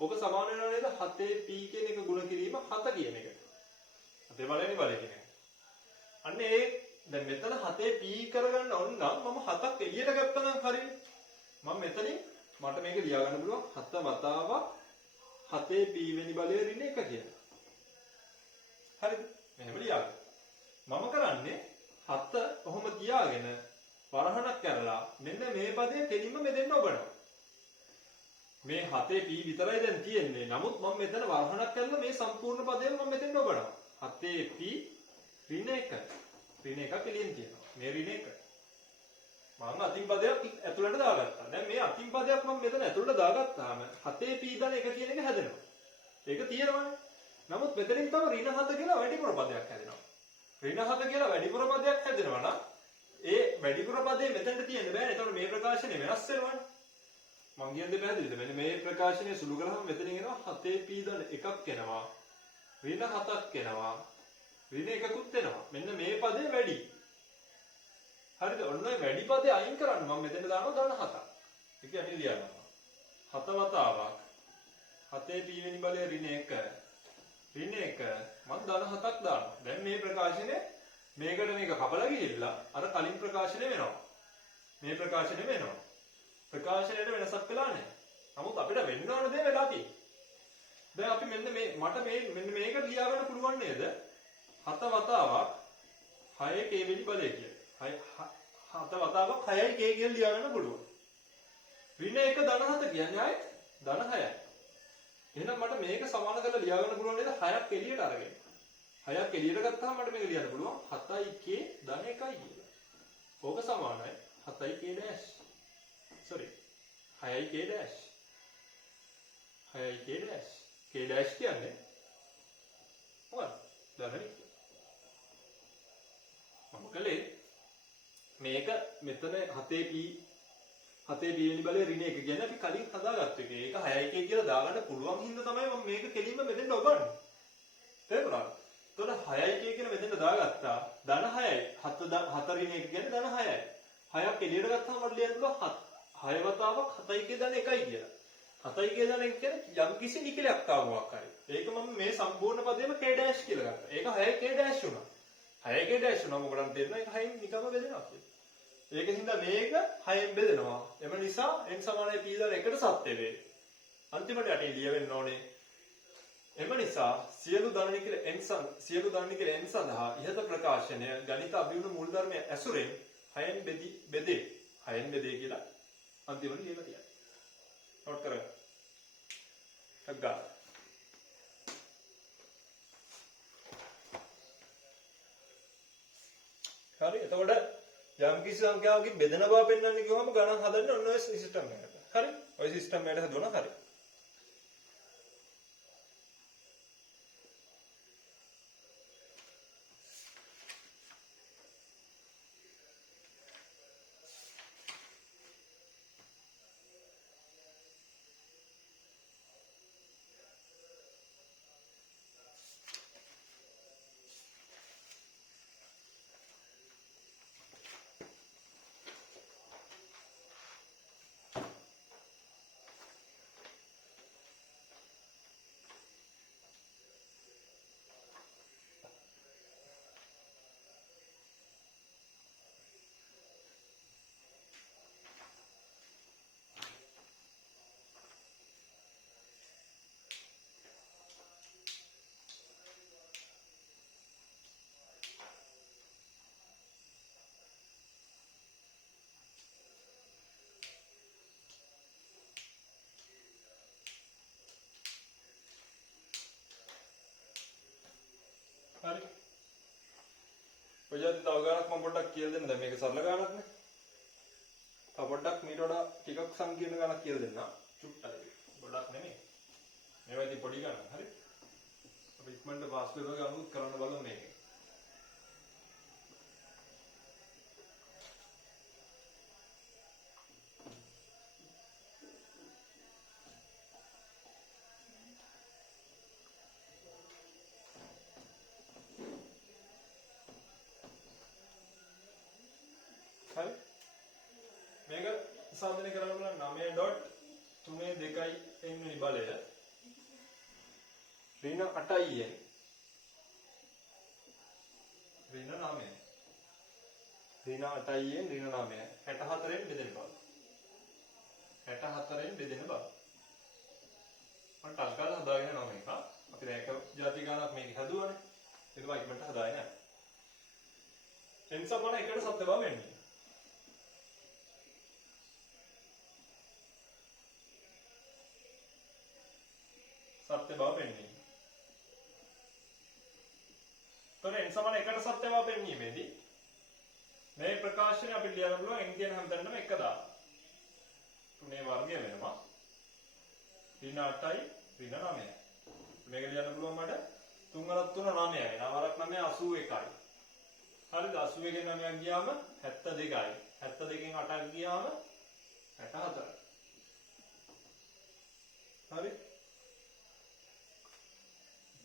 ඔබ සමාන වෙනව නේද? 7p කියන එක ගුණ කිරීම 7 කියන එකට. 7 බලයනේ බලය කියන එක. අන්න ඒ දැන් මෙතන 7p කරගන්න ඕන නම් මම 7ක් එළියට ගත්තා නම් හරිනේ. මම මෙතනින් මට මේක ලියා ගන්න පුළුවන් 7 වතාවක් 7p වෙනි බලය ඍණ 1 කියලා. හරිද? මෙහෙම ලියා ගන්න. මම කරන්නේ 7 කොහොම තියාගෙන වරහණක් කරලා මෙන්න මේ පදයේ කෙලින්ම මෙදෙන්න ඔබනවා. මේ 7p විතරයි දැන් තියෙන්නේ. නමුත් මම මෙතන වරහණක් කරලා මේ සම්පූර්ණ පදයම මම මෙතෙන් ඔබනවා. 7p ඍණ 1. ඍණ 1 කෙලින් තියෙනවා. මේ ඍණ 1. මම අතින් පදයක් ඇතුළට දාගත්තා. දැන් මේ අතින් පදයක් මම මෙතන ඇතුළට දාගත්තාම 7p ධන 1 කියන එක හැදෙනවා. ඒක තියෙනවනේ. නමුත් මෙතනින් තව ඍණ 7 කියලා වැඩිපුර පදයක් හැදෙනවා. ඍණ 7 කියලා වැඩිපුර පදයක් හැදෙනවා නම් ඒ වැඩිපුර පදේ මෙතනට තියෙන්න බෑනේ. ඒතකොට මේ ප්‍රකාශනය වෙනස් වෙනවනේ. මං කියන්නේ පැහැදිලිද? මෙන්න මේ ප්‍රකාශනය සුළු කරාම මෙතනින් එනවා 7p ධන 1ක් එනවා. ඍණ 7ක් එනවා. ඍණ 1කුත් එනවා. මෙන්න මේ පදේ වැඩි. හරිද? ඔන්න ඔය වැඩි පදේ අයින් කරන්න මම මෙතන දානවා ධන 7ක්. ඒක අපි ලියනවා. 7 වතාවක් 7p වෙනි බලය ඍණ 1 ඍණ 1 මම ධන 7ක් දානවා. දැන් මේ ප්‍රකාශනය මේකට මේක කපලා ගිහිල්ලා අර කලින් ප්‍රකාශනය වෙනවා. මේ ප්‍රකාශනය වෙනවා. ප්‍රකාශනයට වෙනසක් වෙලා නැහැ. නමුත් අපිට වෙන්න ඕන දේ වෙලා තියෙනවා. දැන් අපි මෙන්න මේකට ලියා ගන්න පුළුවන් නේද? 7 වතාවක් 6k වෙනි බලය කියලා. 7 වතාවක් 6යි k කියලා ලියා ගන්න පුළුවන්. ඍණ 1 ධන 7 කියන්නේ ආයේ ධන 6යි. එහෙනම් මට මේක සමාන කරලා ලියා ගන්න පුළුවන් නේද? 6ක් එළියට අරගෙන. 6ක් එළියට ගත්තාම මට මේක ලියන්න පුළුවන් 7k ධන 1යි කියලා. ඕක සමානයි 7k dash. sorry 6k dash. 6k dash. k dash කියන්නේ මොකක්ද? ධන 1. මම කලේ මේක මෙතන 7p වෙනි බලය ඍණ 1 කියන්නේ අපි කලින් හදාගත්ත එක. ඒක 6k කියලා දාගන්න පුළුවන් හින්දා තමයි මම මේක කෙලින්ම මෙතෙන්ට ඔබන්නේ. තේරුණාද? එතකොට 6k කියලා මෙතෙන්ට දාගත්තා. ධන 6යි. 7 ඍණ 1 කියන්නේ ධන 6යි. 6ක් එළියට ගත්තාම මට ලියන්න පුළුවන් 6 වතාවක් 7k ධන 1යි කියලා. 7k ධන 1 කියන්නේ යම් කිසි නිකලයක් ආවමක් හරි. ඒක මම මේ සම්පූර්ණ පදේම k dash කියලා ගත්තා. ඒක 6k dash වුණා. 6k dash වුණාම ඔයගොල්ලන්ට තේරෙනවා ඒක 6න් නිකම්ම බෙදෙනවා කියලා. ඒකින්ද මේක 6න් බෙදෙනවා. එම නිසා n සමානයි p ධන 1ට සත්‍ය වේ. අන්තිමට යටි ලියවෙන්න ඕනේ. එම නිසා සියලු ධන නිකල n සඳහා ඉහත ප්‍රකාශනය ගණිත අභිවෘද්ධි මූලධර්මයේ ඇසුරෙන් 6න් බෙදේ. 6න් බෙදේ කියලා අන්තිමට ලියලා තියන්න. නෝට් කරගන්න. හග්ගා. හරි එතකොට යම් කිසි සංඛ්‍යාවකින් බෙදෙන බව පෙන්වන්න කිව්වම ගණන් හදන්න ඔන්න ඔය සිස්ටම් එකට. හරි? ඔය සිස්ටම් එකට හදුවනම් හරි. මම පොඩ්ඩක් කියලා දෙන්න. දැන් මේක සරල ගානක් නේ. තව පොඩ්ඩක් මීට වඩා ටිකක් සංකීර්ණ ගානක් කියලා දෙන්න. චුට්ටක්. ගොඩක් නෙමෙයි. මේවා ඉතින් පොඩි ගානක්. හරි. අපි ඉක්මනට වාස් කරලා ගමුත් කරන්න බලමු මේක. හරි. මේක සාධනය කරන්න බලන්න 9.3.2 වෙනි බලය ඍණ 8යි ඍණ 9යි ඍණ 8යි ඍණ 9යි 64න් බෙදෙන බව 64න් බෙදෙන බව මම ටක් ගාලා හදාගෙන යනවා මේක. අපි දැන් එක ಜಾති ගානක් මේක හදුවානේ. ඒක ඉක්මනට හදාගෙන යන්න. එන්සම් වල එකට සත්‍ය බව වෙන්නේ. සත්‍ය බව පෙන්වීම. තොර n සමාන 1ට සත්‍ය බව පෙන්වීමේදී මේ ප්‍රකාශනය අපි ලියන්න පුළුවන් n කියන හැමතැනම 1 දාලා. 3 වර්ගය වෙනවා. ඍණ 8යි ඍණ 9යි. මේක ලියන්න පුළුවන් මට 3 වරක් 3 9යි. 9 වරක් 9 81යි. හරිද? 81 ගෙන් 9ක් ගියාම 72යි. 72 ගෙන් 8ක් ගියාම 64යි. හරි?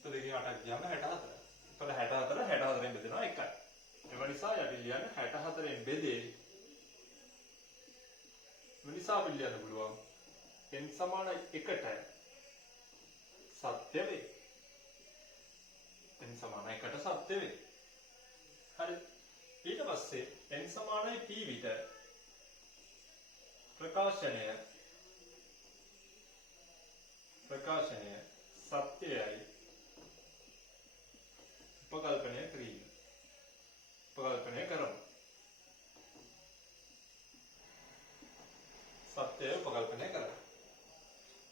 දෙකෙන් 8ක් ගියාම 64. එතකොට 64 64ෙන් බෙදෙනවා 1යි. ඒ නිසා අපි ලියන්නේ 64ෙන් බෙදේ. මේ නිසා අපි ලියන්න පුළුවන් n සමාන 1ට සත්‍ය වේ. n සමාන 1ට සත්‍ය වේ. හරි. ඊට පස්සේ n සමානයි p විට ප්‍රකාශනය සත්‍යයයි උපකල්පනය කිරීම. උපකල්පනය කරමු. සත්‍යය උපකල්පනය කරමු.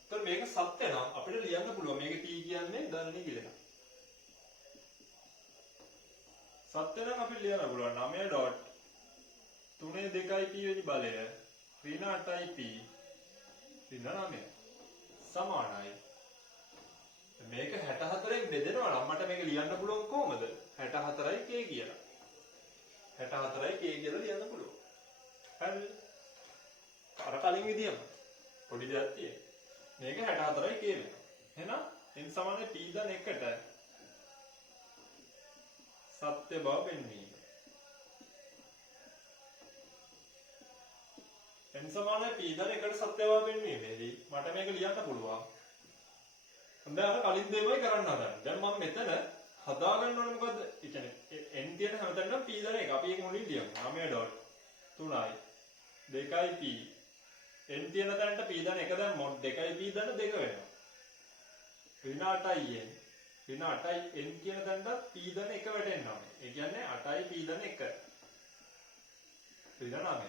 එතකොට මේක සත්‍ය නම් අපිට ලියන්න පුළුවන් මේක p කියන්නේ ධනණී කියලා. සත්‍ය නම් අපිට ලියන්න පුළුවන් 9.3.2p වෙනි බලය ඍණ 8යි p ඍණ 9 සමානයි. මේක 64න් බෙදෙනවා නම් මට මේක ලියන්න පුළුවන් කොහමද? 64යි k කියලා. 64යි k කියලා ලියන්න පුළුවන්. හරිද? අර කලින් විදියම පොඩි දෙයක් තියෙනවා. මේක 64යි k වෙනවා. එහෙනම් n සමාන p ධන 1ට සත්‍ය බව පෙන්වීම. n සමාන p ධන 1ට සත්‍ය බව පෙන්වීමේදී මට මේක ලියන්න පුළුවන්. දැන් අර කලින් දේමයි කරන්න හදන්නේ. දැන් මම මෙතන හදාගන්න ඕනේ මොකද්ද? ඒ කියන්නේ n තියෙන හැමතැනම p ධන 1. අපි ඒක මුලින් ලියමු. 9.3යි 2යි p n තියෙන තැනට p ධන 1 දැම්මොත් 2යි p ධන 2 වෙනවා. ඍණ 8යි ඍණ 8යි n කියන තැනට p ධන 1 වැටෙන්න ඕනේ. ඒ කියන්නේ 8යි p ධන 1. ඍණ 9.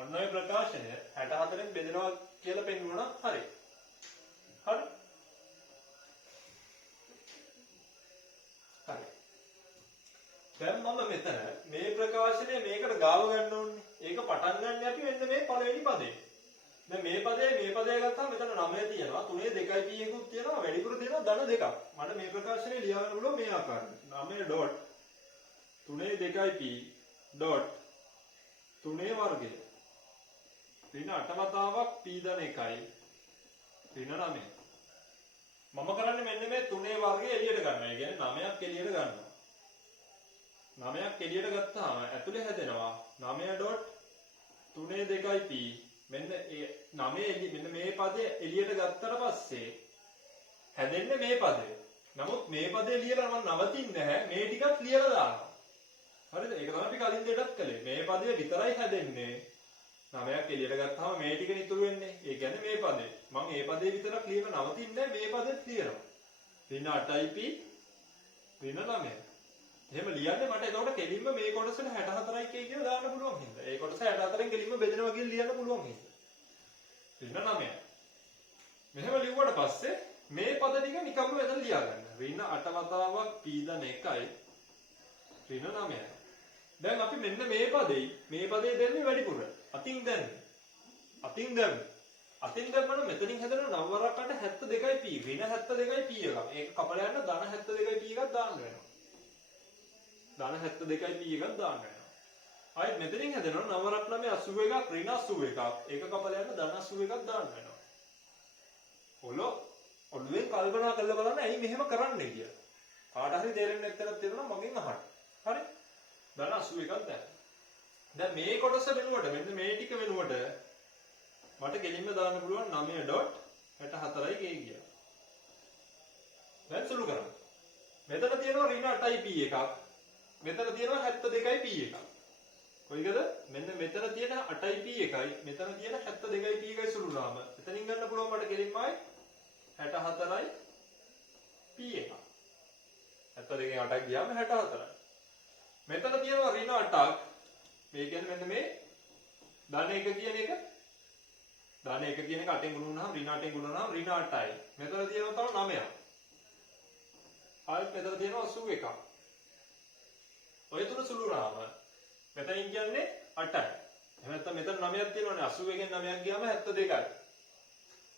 ඔන්න ඔය ප්‍රකාශනය 64න් බෙදෙනවා කියලා පෙන්වනවා. හරි. හරි. හරි. දැන් මම මෙතන මේ ප්‍රකාශනය මේකට ගාව ගන්න ඕනේ. ඒක පටන් ගන්න අපි මෙන්න මේ පළවෙනි පදේ. දැන් මේ පදේ ගත්තාම මෙතන 9 තියෙනවා. 3 2යි p එකකුත් තියෙනවා. වැඩිපුර තියෙනවා ධන දෙකක්. මට මේ ප්‍රකාශනය ලියා ගන්න පුළුවන් මේ ආකාරයට. 9.3 2යි p ඩොට් 3 වර්ගය. ඍණ 8 වතාවක් p ධන 1යි. ඍණ 9. මම කරන්නේ මෙන්න මේ 3 වර්ගය එළියට ගන්නවා. ඒ කියන්නේ 9ක් එළියට ගන්නවා. 9ක් එළියට ගත්තාම ඇතුලේ හැදෙනවා 9.3 2යි p. මෙන්න ඒ 9 මෙන්න මේ පදේ එළියට ගත්තට පස්සේ හැදෙන්නේ මේ පදේ. නමුත් මේ පදේ ලියලා මම නවතින්නේ නැහැ. මේ ටිකත් ලියලා දානවා. හරිද? ඒක තමයි අපි කලින් දෙයටත් කළේ. මේ පදේ විතරයි හැදෙන්නේ. 9ක් එළියට ගත්තාම මේ ටික ඉතුරු වෙන්නේ. ඒ කියන්නේ මේ පදේ. මම මේ පදේ විතරක් ලියලා නවතින්නේ මේ පදෙත් ලියනවා. ඍණ 8යි p ඍණ 9. එහෙම ලියන්නේ මට එතකොට කෙලින්ම මේ කොටසට 64යි k කියලා දාන්න පුළුවන් හින්දා. ඒ කොටස 64න් කෙලින්ම බෙදෙනවා කියලා ලියන්න පුළුවන් හින්දා. ඍණ 9. මෙහෙම ලිව්වට පස්සේ මේ පද ටික නිකම්ම මෙතන ලියා ගන්න. ඍණ 8 වතාවක් p ධන 1යි ඍණ 9යි. දැන් අපි මෙන්න මේ පදේ දෙන්නේ වැඩිපුර. අතින් දැන්නේ. අතින් දැම්මේ. අතින් දැම්මම මෙතනින් හැදෙන 9 වරකට 72යි p. ඍණ 72යි p එකක්. ඒක කපලා යන්න ධන 72යි p එකක් දාන්න වෙනවා. ධන 72යි p එකක් දාන්න වෙනවා. ආයෙත් මෙතනින් හැදෙනවා 9 වරක් 9 81ක් ඍණ 81ක්. ඒක කපලා යන්න ධන 81ක් දාන්න වෙනවා. ඔළුවෙන් කල්පනා කරලා බලන්න ඇයි මෙහෙම කරන්නේ කියලා. කාට හරි තේරෙන්නේ නැත්නම් තේරෙනවා මගෙන් අහන්න. හරි? ධන 81ක් දැන්. දැන් මේ කොටස වෙනුවට මෙන්න මේ ටික වෙනුවට මට ගෙලින්ම දාන්න පුළුවන් 9.64යි k කියලා. දැන් සුළු කරමු. මෙතන තියෙනවා ඍණ 8යි p එකක්. මෙතන තියෙනවා 72යි p එකක්. කොයිකද? මෙන්න මෙතන තියෙන 8යි p එකයි මෙතන තියෙන 72යි p එකයි සුළු නාම. එතනින් ගන්න පුළුවන් මට ගෙලින්මයි 64යි p එකක්. 72න් 8ක් ගියාම 64යි. මෙතන තියෙනවා ඍණ 8ක්. මේ කියන්නේ මෙන්න මේ ධන 1 කියන එක ධන 1 කියන එක 8ෙන් ගුණ වුණාම ඍණ 8ෙන් ගුණ වුණාම ඍණ 8යි. මෙතන තියෙනවා තව 9ක්. ආයෙත් මෙතන තියෙනවා 81ක්. ඔය තුන සුළු නාම. මෙතනින් කියන්නේ 8යි. එහෙම නැත්නම් මෙතන 9ක් තියෙනවනේ 81න් 9ක් ගියාම 72යි.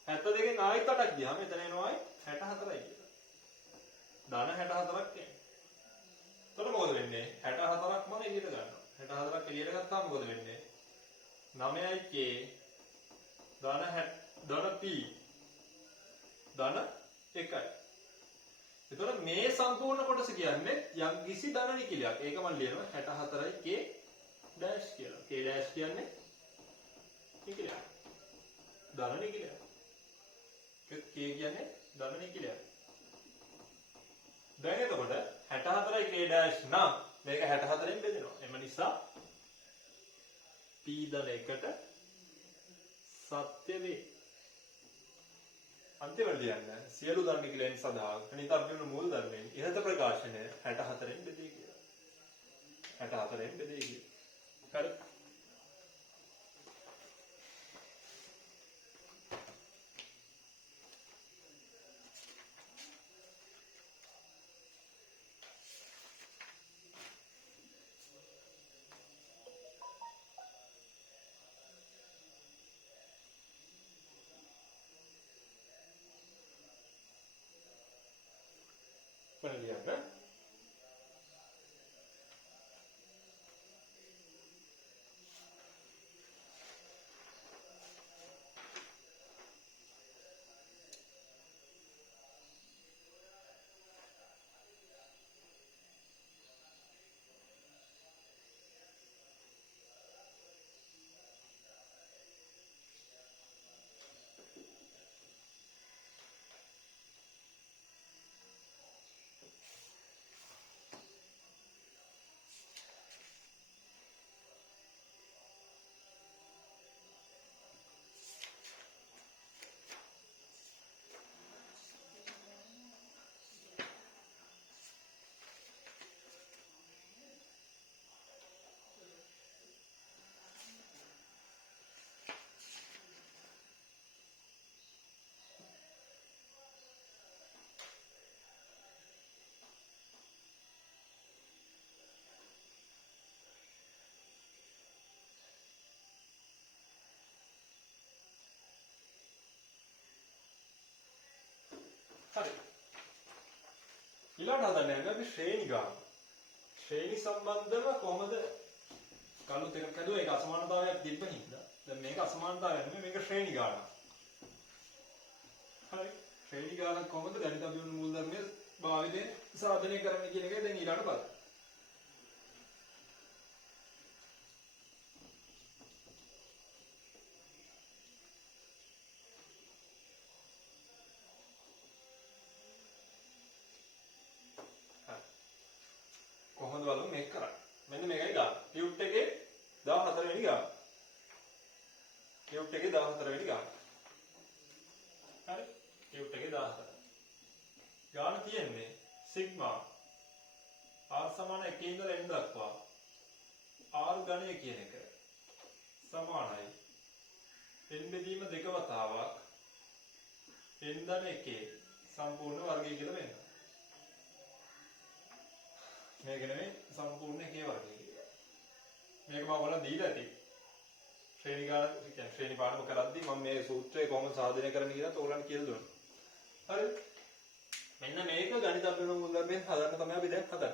72න් ආයෙත් 8ක් ගියාම එතන එනවායි 64යි කියලා. ධන 64ක් කියන්නේ. එතකොට මොකද වෙන්නේ? 64ක් මම එළියට ගන්නවා. 64ක් එළියට ගත්තාම මොකද වෙන්නේ? 9යි k ධන p ධන 1යි. එතකොට මේ සම්පූර්ණ කොටස කියන්නේ යම් කිසි ධන නිකිලයක්. ඒක මම ලියනවා 64යි k ඩෑෂ් කියලා. k ඩෑෂ් කියන්නේ නිකිලයක්. ධන නිකිලයක්. k කියන්නේ ධන නිකිලයක්. දැන් එතකොට 64යි k ඩෑෂ් නම් මේක 64න් බෙදෙනවා. එම නිසා p ධන 1ට සත්‍ය වේ. අන්තිමට ලියන්න සියලු ධන නිකිලයන් සඳහා ගණිත අභිවෘද්ධි මූල ධර්මයෙන් ඉහත ප්‍රකාශනය 64න් බෙදේ කියලා. 64න් බෙදේ කියලා. හරි. ලියන්න. හරි. ඊළඟට හදන්නේ අපි ශ්‍රේණි ගාන. ශ්‍රේණි සම්බන්ධව කොහොමද කළු දෙකක් හදුවා ඒක අසමානතාවයක් තිබ්බ හින්දා. දැන් මේක අසමානතාවයක් නෙමෙයි මේක ශ්‍රේණි ගාන. හරි. ශ්‍රේණි ගාන කොහොමද ගණිත අභිවෘද්ධි මූල ධර්මයේ භාවිතයෙන් සාධනය කරන්නේ කියන එක දැන් ඊළඟට බලමු. කොහොමද බලමු මේක කරන්නේ. මෙන්න මේකයි ගාන. ටියුට් එකේ 14 වෙනි ගාන. ටියුට් එකේ 14 වෙනි ගාන. හරි. ටියුට් එකේ 14. ගාන තියෙන්නේ සිග්මා r සමාන 1 ඉඳලා n දක්වා r ඝනය කියන එක සමානයි n බෙදීම දෙක වතාවක් n ධන 1 සම්පූර්ණ වර්ගය කියලා වෙනවා. මේක නෙමෙයි සම්පූර්ණ එකේ වර්ගය කියලා. මේක මම ඔයාලට දීලා ඇති. ශ්‍රේණි ගාන කියන්නේ ශ්‍රේණි පාඩම කරද්දී මම මේ සූත්‍රය කොහොමද සාධනය කරන්න කියලා ඔයාලට කියලා දුන්නා. හරිද? මෙන්න මේක ගණිත අභිනව මුල්ලෙන් හදන්න තමයි අපි දැන් හදන්නේ.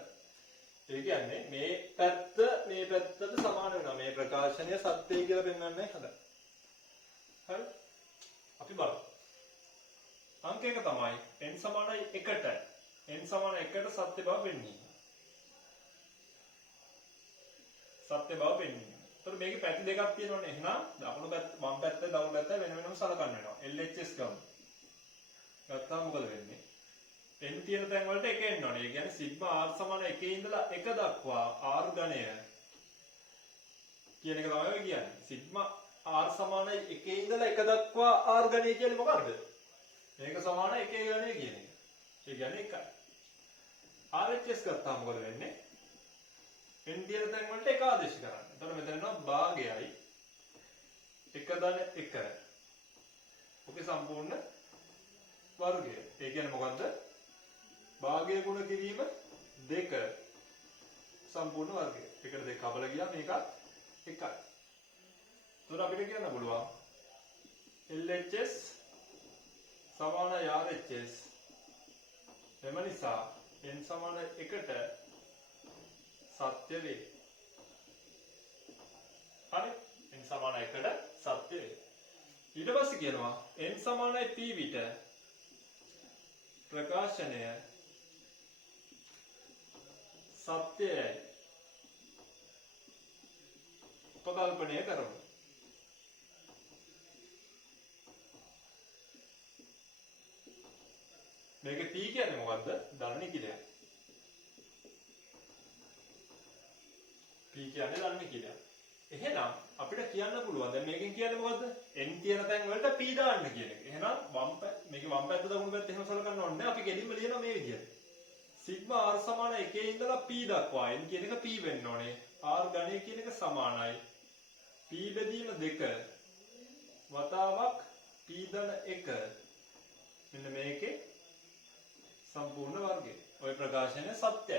ඒ කියන්නේ මේ පැත්තට සමාන වෙනවා. මේ ප්‍රකාශනය සත්‍යයි කියලා පෙන්වන්නයි හදන්නේ. හරි? අපි බලමු. අංක 1 තමයි n සමානයි 1ට. n සමාන 1ට සත්‍ය බව පෙන්වීම. සත්‍ය බව පෙන්වීම. ඒතර මේකේ පැති දෙකක් තියෙනවනේ. එහෙනම් දකුණු පැත්ත වම් පැත්ත දකුණු පැත්ත වෙන වෙනම සලකන්න වෙනවා. LHS ගමු. ගත්තාම මොකද වෙන්නේ? n තියෙන තැන් වලට 1 එන්න ඕනේ. ඒ කියන්නේ සිග්මා r සමාන 1 ඉඳලා 1 දක්වා r ඝණය කියන එක තමයි ඔය කියන්නේ. සිග්මා r සමානයි 1 ඉඳලා 1 දක්වා r ඝණය කියන්නේ මොකක්ද? මේක සමාන 1 ඝණය කියන එක. ඒ කියන්නේ 1යි. RHS ගත්තාම මොකද වෙන්නේ? n තියෙන තැන් වලට 1 ආදේශ කරන්න. එතකොට මෙතන එනවා භාගයයි 1/1. ඔකේ සම්පූර්ණ වර්ගය. ඒ කියන්නේ මොකද්ද? භාගය ගුණ කිරීම 2 සම්පූර්ණ වර්ගය. 1ට 2 කපලා ගියා මේකත් 1යි. එතකොට අපිට කියන්න පුළුවන් LHS සමානයි RHS. එම නිසා n සමාන 1ට සත්‍ය වේ. හරි? n සමාන 1ට සත්‍ය වේ. ඊට පස්සේ කියනවා n සමානයි p විට ප්‍රකාශනය සත්‍යයයි උපකල්පනය කරමු. මේක p කියන්නේ මොකද්ද? ධන නිකිලයක්. p කියන්නේ ධන නිකිලයක්. එහෙනම් අපිට කියන්න පුළුවන් දැන් මේකෙන් කියන්නේ මොකද්ද? n කියන තැන් වලට p දාන්න කියන එක. එහෙනම් මේකේ වම් පැත්ත දකුණු පැත්ත එහෙම සලකන්න ඕනේ නැහැ. අපි ගෙලින්ම ලියනවා මේ විදිහට. සිග්මා r සමාන 1 ඉඳලා p දක්වා n කියන එක p වෙන්න ඕනේ. r ඝණය කියන එක සමානයි p බෙදීම 2 වතාවක් p ධන 1. මෙන්න මේකේ සම්පූර්ණ වර්ගය. ওই ප්‍රකාශනය සත්‍යයි.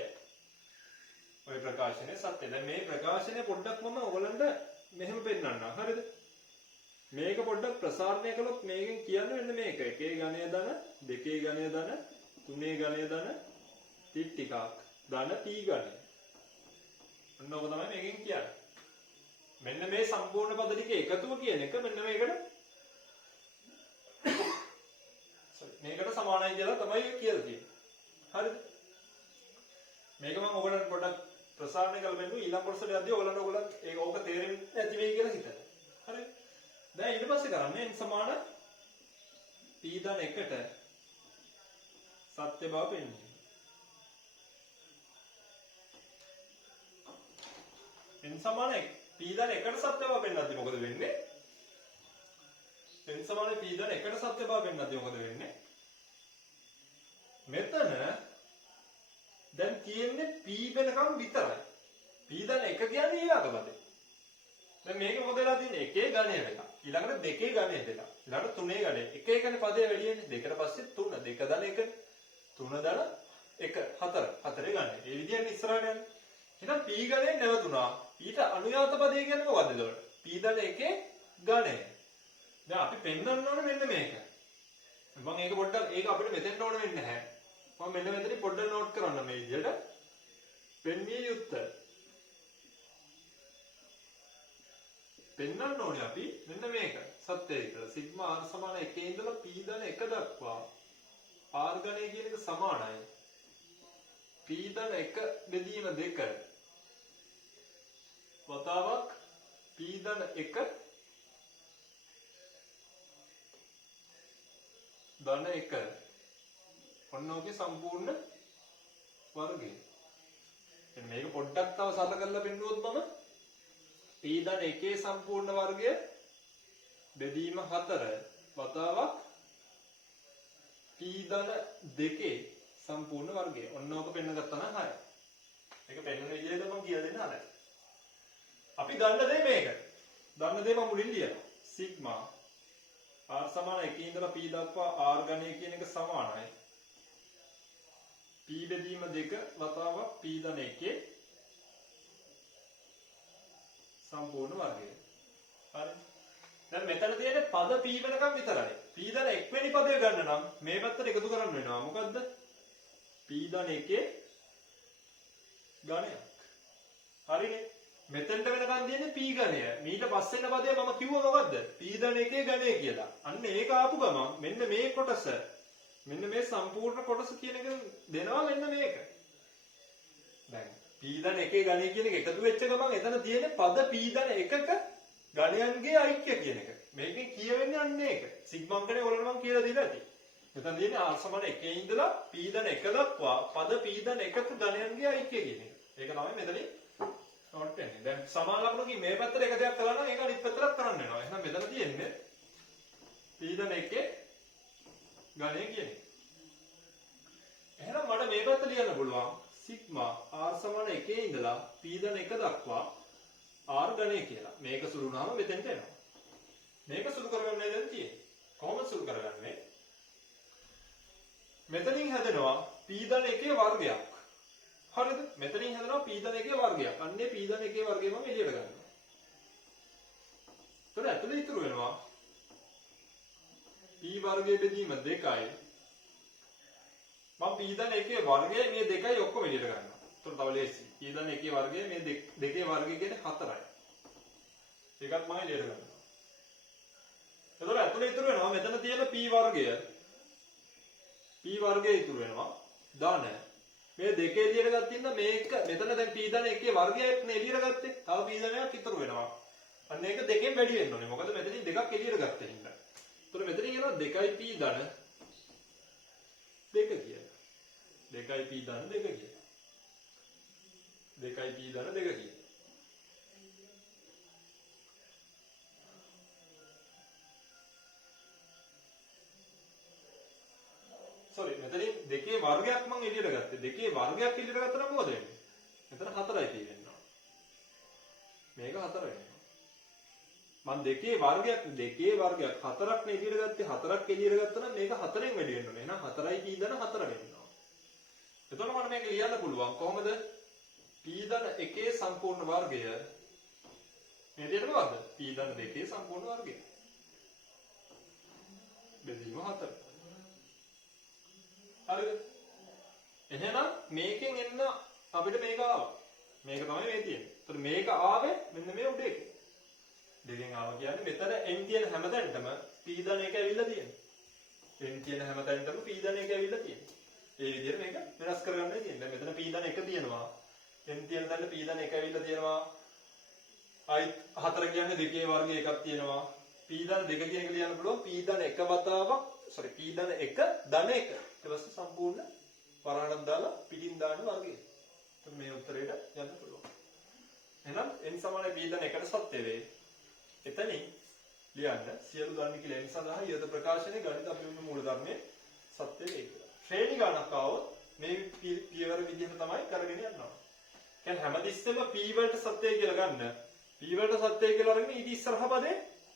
ওই ප්‍රකාශනය සත්‍යයි. දැන් මේ ප්‍රකාශනය පොඩ්ඩක් මම ඔයගලන්ට මෙහෙම පෙන්නන්නම්. හරිද? මේක පොඩ්ඩක් ප්‍රසාරණය කළොත් මේකෙන් කියන්නේ මෙන්න මේක. 1 ඝණය ධන 2 ඝණය ධන 3 ඝණය ධන ටිකක් ධන p ඝණය. ඔන්න ඔක තමයි මේකෙන් කියන්නේ. මෙන්න මේ සම්පූර්ණ පද ටික එකතුව කියන එක මෙන්න මේකට සමානයි කියලා තමයි කියලා තියෙන්නේ. හරිද? මේක මම ඔයගලන්ට පොඩ්ඩක් ප්‍රසාරණය කරලා මෙන්න ඊළඟ කොටසට යද්දී ඔයගලන්ට ඒක ඕක තේරෙන්නේ නැති වෙයි කියලා හිතන්න. හරිද? දැන් ඊට පස්සේ කරන්නේ n සමාන p ධන 1ට සත්‍ය බව පෙන්වීම. n සමාන p ධන 1ට සත්‍ය බව පෙන්වද්දී මොකද වෙන්නේ? n සමාන p ධන 1ට සත්‍ය බව පෙන්වද්දී මොකද වෙන්නේ? මෙතන දැන් තියෙන්නේ p වෙනකම් විතරයි. p ධන 1 කියන්නේ ඊළඟ පදේ. දැන් මේක මොකද වෙලා තියෙන්නේ? 1 ඝණය වෙලා. ඊළඟට 2 ඝණය වෙලා. ඊළඟට 3 ඝණය. 1 එකනේ පදේ වැඩි වෙන්නේ. 2කට පස්සේ 3. 2 ධන 1. 3 ධන 1. 4. 4 ඝණය. ඒ විදිහට ඉස්සරහට යන්නේ. එහෙනම් p ඝණය නැවතුණා. ඊට අනුයාත පදේ කියන්නේ මොකද්ද එතකොට? p ධන 1 ඝණය. දැන් අපි පෙන්වන්න ඕනේ මෙන්න මේක. මම ඒක පොඩ්ඩක් ඒක අපිට මෙතෙන්ට ඕන වෙන්නේ නැහැ. මම මෙන්න මෙතන පොඩ්ඩක් නෝට් කරන්න මේ විදිහට. පෙන්විය යුත්තේ පෙන්වන්න ඕනේ අපි මෙන්න මේක සත්‍යයි කියලා. සිග්මා r සමාන 1 ඉඳලා p ධන 1 දක්වා r ඝණය කියන එක සමානයි p ධන 1 බෙදීම 2 වතාවක් p ධන 1 ධන 1. ඔන්න ඔකේ සම්පූර්ණ වර්ගය. එන්න මේක පොඩ්ඩක් තව සරල කරලා පෙන්නුවොත් මම p ධන 1 සම්පූර්ණ වර්ගය බෙදීම 4 වතාවක් p ධන 2 සම්පූර්ණ වර්ගය. ඔන්න ඔක පෙන්න ගත්තා නම් හරියි. මේක පෙන්නන විදිහට මම කියලා දෙන්න හදයි. අපි දන්න දේ මේක. දන්න දේ මම මුලින් ලියනවා. සිග්මා r සමාන 1 ඉඳලා p දක්වා r ඝණය කියන එක සමානයි p බෙදීම 2 වතාවක් p ධන 1 සම්පූර්ණ වර්ගය. හරි. දැන් මෙතන තියෙන්නේ පද p වෙනකම් විතරයි. p ධන 1 වෙනි පදය ගන්න නම් මේ පැත්තට එකතු කරන්න වෙනවා. මොකද්ද? p ධන 1 ඝනයක්. හරිනේ. මෙතෙන්ට වෙනකන් තියෙන්නේ p ඝනය. ඊට පස්සේ එන පදය මම කිව්වා මොකද්ද? p ධන 1 ඝනය කියලා. අන්න ඒක ආපු ගමන් මෙන්න මේ කොටස මෙන්න මේ සම්පූර්ණ කොටස කියන එක දෙනවා මෙන්න මේක. දැන් p ධන 1 ඝනය කියන එක එකතු වෙච්ච ගමන් එතන තියෙන්නේ පද p ධන 1ක ඝනයන්ගේ ඓක්‍ය කියන එක. මේකෙන් කියවෙන්නේ අන්න ඒක. සිග්මා අංකනේ ඔයාලට මම කියලා දීලා ඇති. මෙතන තියෙන්නේ r සමාන 1 ඉඳලා p ධන 1 දක්වා පද p ධන 1ක ඝනයන්ගේ ඓක්‍ය කියන එක. ඒක තමයි මෙතනින් නෝට් වෙන්නේ. දැන් සමාන ලකුණකින් මේ පැත්තට එක දෙයක් කළා නම් ඒක අනිත් පැත්තට කරන්න වෙනවා. එහෙනම් මෙතන තියෙන්නේ p ධන 1 ඝනය කියන එක. එහෙනම් මට මේ පැත්ත ලියන්න පුළුවන් සිග්මා r සමාන 1 ඉඳලා p ධන 1 දක්වා r ඝනය කියලා. මේක සුළු වුණාම මෙතෙන්ට එනවා. මේක සුළු කරගන්නේ දැන් තියෙන්නේ. කොහොමද සුළු කරගන්නේ? මෙතනින් හැදෙනවා p ධන 1 වර්ගයක්. හරිද? මෙතනින් හැදෙනවා p ධන 1 වර්ගයක්. අන්නේ p ධන 1 වර්ගය මම එළියට ගන්නවා. එතකොට ඇතුලේ ඉතුරු වෙනවා p වර්ගයේ බෙදීම 2යි. මම p ධන 1 වර්ගය මේ 2යි ඔක්කොම එළියට ගන්නවා. එතකොට තව ලේසි. p ධන 1 වර්ගය මේ 2 වර්ගය කියන්නේ 4යි. ඒකත් මම එළියට ගන්නවා. එතකොට ඇතුලේ ඉතුරු වෙනවා මෙතන තියෙන p වර්ගය. p වර්ගය ඉතුරු වෙනවා. ධන මේ දෙකේ එළියට ගත්තින්ද මේක මෙතන දැන් p ධන 1 වර්ගයක් නේ එළියට ගත්තේ. තව p ධනයක් ඉතුරු වෙනවා. අන්න ඒක දෙකෙන් වැඩි වෙන්න ඕනේ. මොකද මෙතනින් දෙකක් එළියට ගත්තා හින්දා. එතකොට මෙතනින් එනවා 2යි p ධන 2 කියලා. 2යි p ධන 2 කියලා. 2යි p ධන 2 කියලා. sorry මෙතනින් දෙකේ වර්ගයක් මම එළියට ගත්තේ. දෙකේ වර්ගයක් එළියට ගත්තා නම් මොකද වෙන්නේ? මෙතන 4යි තියෙනවා. මේක 4 වෙනවා. මම දෙකේ වර්ගයක් 4ක් නේ එළියට ගත්තේ. 4ක් එළියට ගත්තා නම් මේක 4ෙන් වැඩි වෙන්න ඕනේ. එහෙනම් 4යි p ධන 4 වෙනවා. එතකොට මට මේක ලියන්න පුළුවන් කොහොමද? p ධන 1 සම්පූර්ණ වර්ගය මේ විදිහට මොකද්ද? p ධන 2 සම්පූර්ණ වර්ගය. බෙදීම 4. හරිද? එහෙනම් මේකෙන් එන්න අපිට මේක ආවා. මේක තමයි මේ තියෙන්නේ. ඒතර මේක ආවේ මෙන්න මේ උඩ එකේ. දෙකෙන් ආවා කියන්නේ මෙතන n තියෙන හැමතැනටම p ධන 1 ඇවිල්ලා තියෙනවා. n තියෙන හැමතැනටම p ධන 1 ඇවිල්ලා තියෙනවා. ඒ විදිහට මේක වෙනස් කරගන්නයි තියෙන්නේ. දැන් මෙතන p ධන 1 තියෙනවා. n තියෙන තැනට p ධන 1 ඇවිල්ලා තියෙනවා. i 4 කියන්නේ දෙකේ වර්ගය එකක් තියෙනවා. p ධන 2 කියන එක ලියන්න පුළුවන් p ධන 1 වතාවක් sorry p ධන 1 ධන 1. ඊට පස්සේ සම්පූර්ණ වරහණක් දාලා පිටින් දාන්න වර්ගය. එතකොට මේ උත්තරේට යන්න පුළුවන්. එහෙනම් n සමානයි p ධන 1ට සත්‍ය වේ. එතනින් ලියන්න සියලු ධර්ම කියලා n සඳහා යොද ප්‍රකාශනයේ ගණිත අභිවෘද්ධි මූලධර්මයේ සත්‍ය වේ කියලා. ශ්‍රේණි ගණනක් ආවොත් මේ පියවර විදිහට තමයි කරගෙන යනවා. කියන්නේ හැමතිස්සෙම p වලට සත්‍යය කියලා ගන්න. p වලට සත්‍යය කියලා අරගෙන ඊට ඉස්සරහ පදේ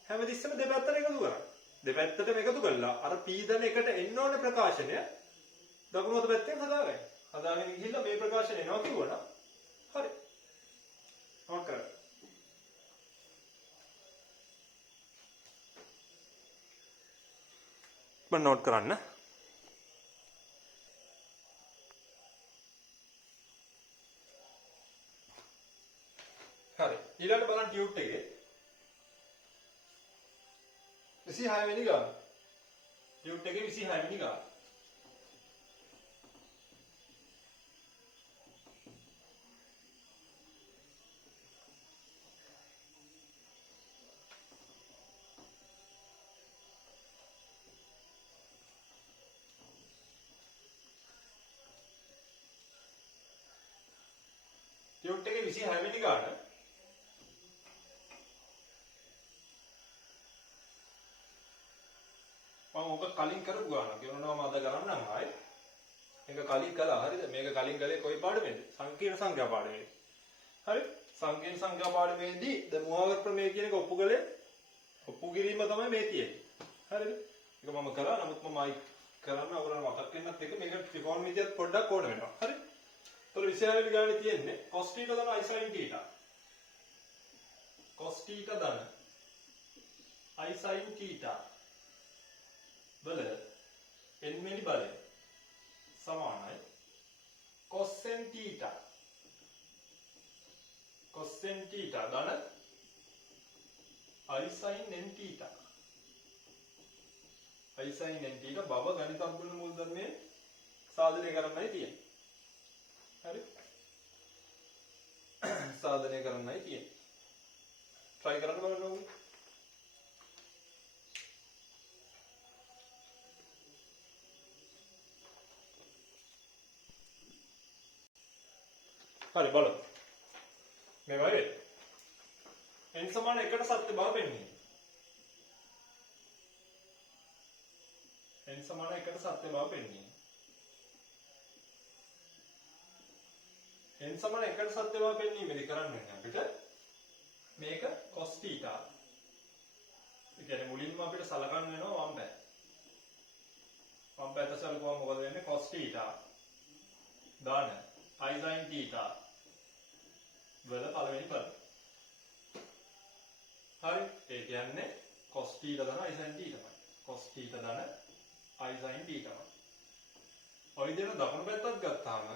හැමතිස්සෙම දෙපැත්තට එකතු කරා. දෙපැත්තටම එකතු කළා අර p ධන 1ට එන්න ඕනේ ප්‍රකාශනය දකුණු අත පැත්තෙන් හදාගන්න. හදාගෙන ගිහිල්ලා මේ ප්‍රකාශනය එනවා කිව්වනම් හරි. නෝට් කරගන්න. මම නෝට් කරන්න. හරි. ඊළඟට බලන්න ටියුට් එකේ 26 වෙනි ගාන. ටියුට් එකේ 26 වෙනි ගාන. ටියුට් එකේ 26 වෙනි ගාන. මම ඔක කලින් කරපු ගානක්. ඒ වුණාම අද කරන්නම් ආයේ. මේක කලින් කළා හරිද? මේක කලින් කළේ කොයි පාඩමේද? සංකීර්ණ සංඛ්‍යා පාඩමේ. හරි? සංකීර්ණ සංඛ්‍යා පාඩමේදී ද මුවාවර ප්‍රමේය කියන එක ඔප්පු කළේ ඔප්පු කිරීම තමයි මේ තියෙන්නේ. හරිද? ඒක මම කරා. නමුත් මම ආයි කරන්න ඕගොල්ලෝ මතක් වෙන්නත් එක මේක ත්‍රිකෝණමිතියත් පොඩ්ඩක් ඕන වෙනවා. හරි? ඒතර 26 වෙනි ගානේ තියෙන්නේ cos θ තමයි sin θ. cos theta ධන I sin theta වල n වෙනි බලය සමානයි cos n theta ධන I sin n theta බව ගණිතඥ මූලධර්මයේ සාධනය කරන්නයි තියෙන්නේ. හරි? සාධනය කරන්නයි තියෙන්නේ. try කරන්න බලන්න ඕනේ. හරි බලමු. මේ වගේ n සමාන 1ට සත්‍ය බව පෙන්වන්නේ. n සමාන 1ට සත්‍ය බව පෙන්වන්නේ. n සමාන 1ට සත්‍ය බව පෙන්වීමේදී කරන්නේ අපිට මේක cos theta. ඒ කියන්නේ මුලින්ම අපිට සලකන්න වෙනවා වම් පැත්ත. වම් පැත්ත සලකුවම මොකද වෙන්නේ? cos theta දාන I sin theta වල පළවෙනි පද. හරි. ඒ කියන්නේ cos theta ධන I sin theta තමයි. cos theta ධන I sin theta තමයි. ඔය විදිහට දකුණු පැත්තත් ගත්තාම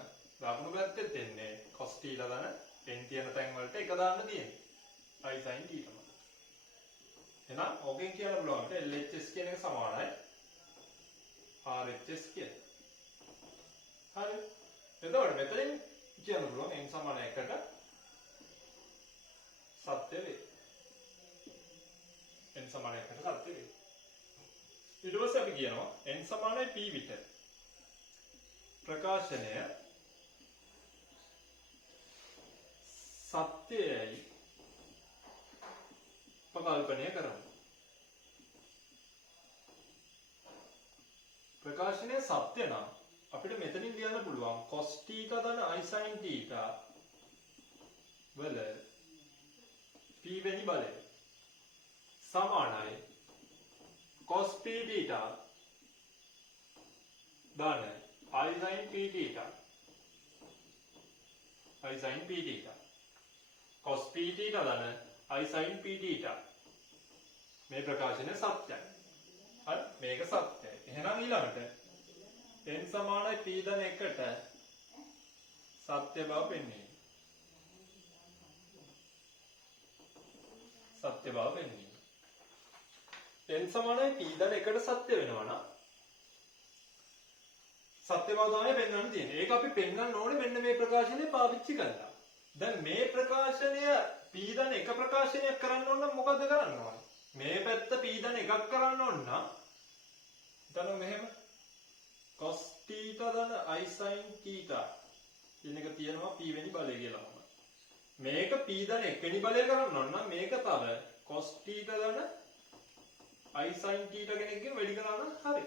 දකුණු පැත්තෙත් එන්නේ cos theta ධන n තියෙන තැන් වලට එක දාන්න තියෙන්නේ. I sin theta තමයි. එහෙනම් ඕකෙන් කියන්න පුළුවන් LHS කියන එක සමානයි RHS කියන. හරි. එතකොට මෙතනින් කියන්න පුළුවන් n සමාන 1ට සත්‍ය වේ. n සමාන 1ට සත්‍ය වේ. ඊට පස්සේ අපි කියනවා n සමානයි p විට ප්‍රකාශනය සත්‍යයයි ප්‍රකල්පනය කරමු. ප්‍රකාශනය සත්‍ය නම් අපිට මෙතනින් ලියන්න පුළුවන් cos theta ධන I sin theta වල p වෙනි බලය සමානයි cos p theta ධන I sin p theta. cos p theta ධන I sin p theta. මේ ප්‍රකාශනය සත්‍යයි. හරි මේක සත්‍යයි. එහෙනම් ඊළඟට n සමානයි p ධන 1ට සත්‍ය බව පෙන්වන්නේ. සත්‍ය බව පෙන්වන්නේ. n සමානයි p ධන 1ට සත්‍ය වෙනවා නම් සත්‍ය බව තමයි පෙන්වන්න තියෙන්නේ. ඒක අපි පෙන්වන්න ඕනේ මෙන්න මේ ප්‍රකාශනය පාවිච්චි කරලා. දැන් මේ ප්‍රකාශනය p ධන 1 ප්‍රකාශනයක් කරන්න ඕන නම් මොකද කරන්න ඕනේ? මේ පැත්ත p ධන 1ක් කරන්න ඕන නම් හිතන්න මෙහෙම cos theta ධන I sin theta කියන එක තියෙනවා p වෙනි බලය කියලාම. මේක p ධන 1 වෙනි බලය කරන්න ඕන නම් මේක තව cos theta ධන I sin theta කෙනෙක්ගෙන් වැඩි කරා නම් හරි.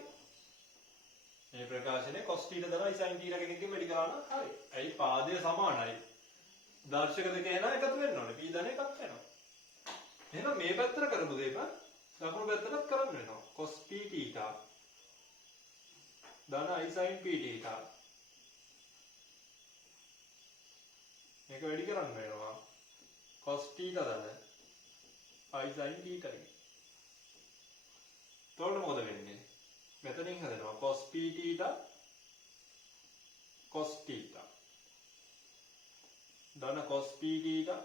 මේ ප්‍රකාශනයේ cos theta ධන I sin theta කෙනෙක්ගෙන් වැඩි කරා නම් හරි. ඇයි පාදය සමානයි. දර්ශක දෙක එන එකතු වෙන්න ඕනේ. p ධන එකක් වෙනවා. එහෙනම් මේ පැත්තට කරපු දෙයක් දකුණු පැත්තටත් කරන්න වෙනවා. cos p theta ධන I sin p theta මේක වැඩි කරන්න වෙනවා cos theta ධන I sin theta එක. එතකොට මොකද වෙන්නේ? මෙතනින් හදනවා cos p theta cos theta ධන cos p theta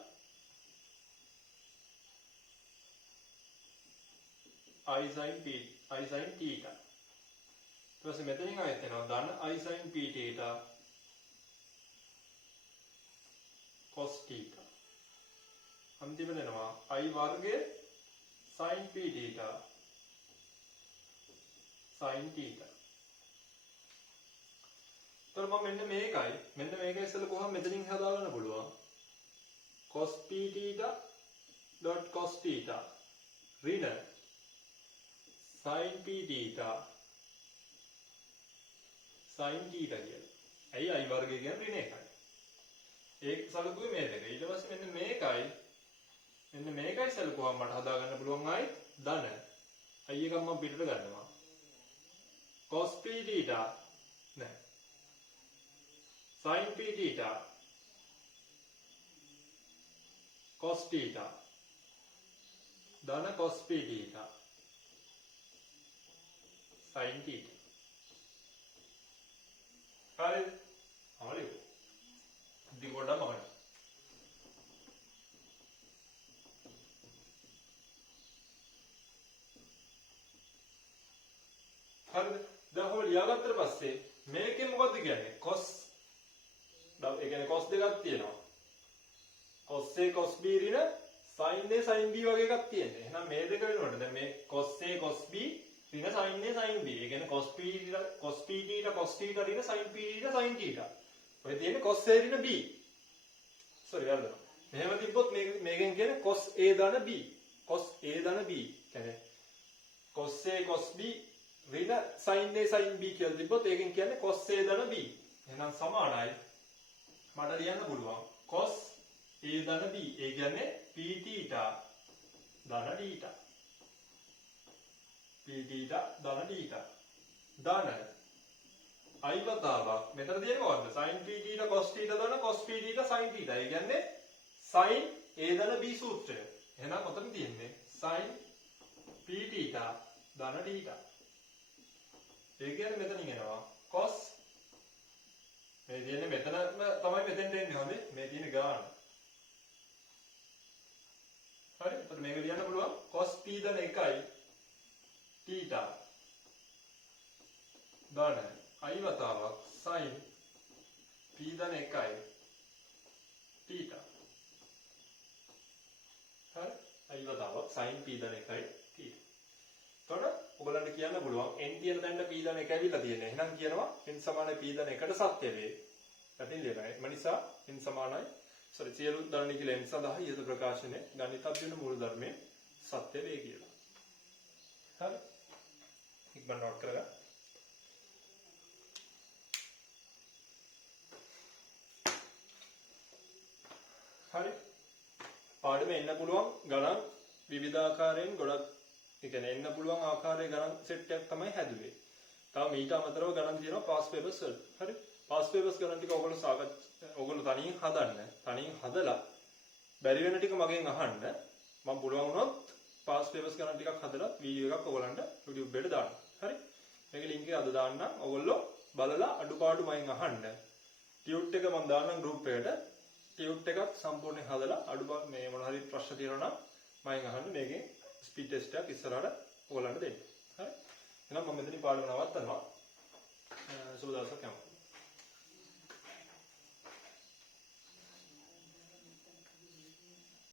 I sin theta. ඊට පස්සේ මෙතනින් ආයෙත් එනවා ධන I sin p theta cos theta. අන්තිම දෙනවා I වර්ගය sin p theta sin theta. එතකොට මම මෙන්න මේකයි ඉස්සෙල්ලා කොහොම මෙතනින් හදාගන්න පුළුවන් cos p theta dot cos theta ඍණ sin p theta sin theta කියලා. ඇයි I වර්ගය කියන්නේ ඍණ එකයි. ඒක සලකුවේ මේ දෙක. ඊට පස්සේ මෙන්න මේකයි සලකුවම මට හදාගන්න පුළුවන් ආයි ධන. I එකක් මම පිටට ගන්නවා. cos p theta නෑ. sin p theta cos theta ධන cos p theta sin theta. හරිද? හරිද? ඉතින් පොඩ්ඩක් බලන්න. හරිද? දැන් ඔය ලියාගත්තට පස්සේ මේකෙන් මොකද්ද කියන්නේ? cos ඒ කියන්නේ cos දෙකක් තියෙනවා. cos A cos B ඍණ sin A sin B වගේ එකක් තියෙනවා. එහෙනම් මේ දෙක වෙනකොට දැන් මේ cos A cos B ඍණ sin A sin B. ඒ කියන්නේ cos P theta cos theta ඍණ sin P theta sin theta. ඔය තියෙන්නේ cos A ඍණ B. sorry වැරදුනා. මෙහෙම තිබ්බොත් මේකෙන් කියන්නේ cos A ධන B. cos A ධන B. කියන්නේ cos A cos B ඍණ sin A sin B කියලා තිබ්බොත් ඒකෙන් කියන්නේ cos A ධන B. එහෙනම් සමානයි මට ලියන්න පුළුවන් cos A ධන B. ඒ කියන්නේ P theta ධන theta. P theta ධන theta. ධන I වතාවක් මෙතන තියෙන්නේ මොකද්ද? sin P theta cos theta ධන cos P theta sin theta. ඒ කියන්නේ sin A ධන B සූත්‍රය. එහෙනම් ඔතන තියෙන්නේ sin P theta ධන theta. ඒ කියන්නේ මෙතනින් එනවා cos මේ තියෙන්නේ මෙතනම තමයි මෙතෙන්ට එන්නේ හොඳේ මේ තියෙන ගාන. හරි එතකොට මේක ලියන්න පුළුවන් cos p ධන 1යි theta ධන I වතාවක් sin p ධන 1යි theta. හරි I වතාවක් sin p ධන 1යි theta. එතකොට ඔයගලන්ට කියන්න පුළුවන් n තියෙන තැනට p ධන 1 ඇවිල්ලා තියෙන්නේ. එහෙනම් කියනවා n සමානයි p ධන 1ට සත්‍ය වේ. පැහැදිලි ලියනවා. එම නිසා n සමානයි සියලු ධන නිකිල n සඳහා ඊට ප්‍රකාශනයේ ගණිතඥ මූල ධර්මයේ සත්‍ය වේ කියලා. හරි. ඉක්මන නෝට් කරගන්න. හරි. පාඩමේ එන්න පුළුවන් ගණන් විවිධාකාරයෙන් ගොඩක් ඒ කියන්නේ එන්න පුළුවන් ආකාරයේ ගණන් සෙට් එකක් තමයි හැදුවේ. තව මීට අමතරව ගණන් තියෙනවා පාස් පේපර්ස් වල. හරි. පාස් පේපර්ස් ගණන් ටික ඔයගොල්ලෝ තනියෙන් හදන්න. තනියෙන් හදලා බැරි වෙන ටික මගෙන් අහන්න. මම පුළුවන් වුණොත් පාස් පේපර්ස් ගණන් ටිකක් හදලා වීඩියෝ එකක් ඔයගලන්ට YouTube එකට දාන්න. හරි. මේක ලින්ක් එක අද දාන්නම්. ඔයගොල්ලෝ බලලා අඩුපාඩු මයින් අහන්න. ටියුට් එක මම දාන්නම් group එකට. ටියුට් එකක් සම්පූර්ණයෙන් හදලා අඩුපාඩු මේ මොන හරි ප්‍රශ්න තියෙනවා නම් මයින් අහන්න. මේකෙන් ස්පීඩ් ටෙස්ට් එකක් ඉස්සරහට ඔයගලන්ට දෙන්න. හරි. එහෙනම් මම මෙතනින් පාඩම නවත්තනවා. සුබ දවසක් යමු.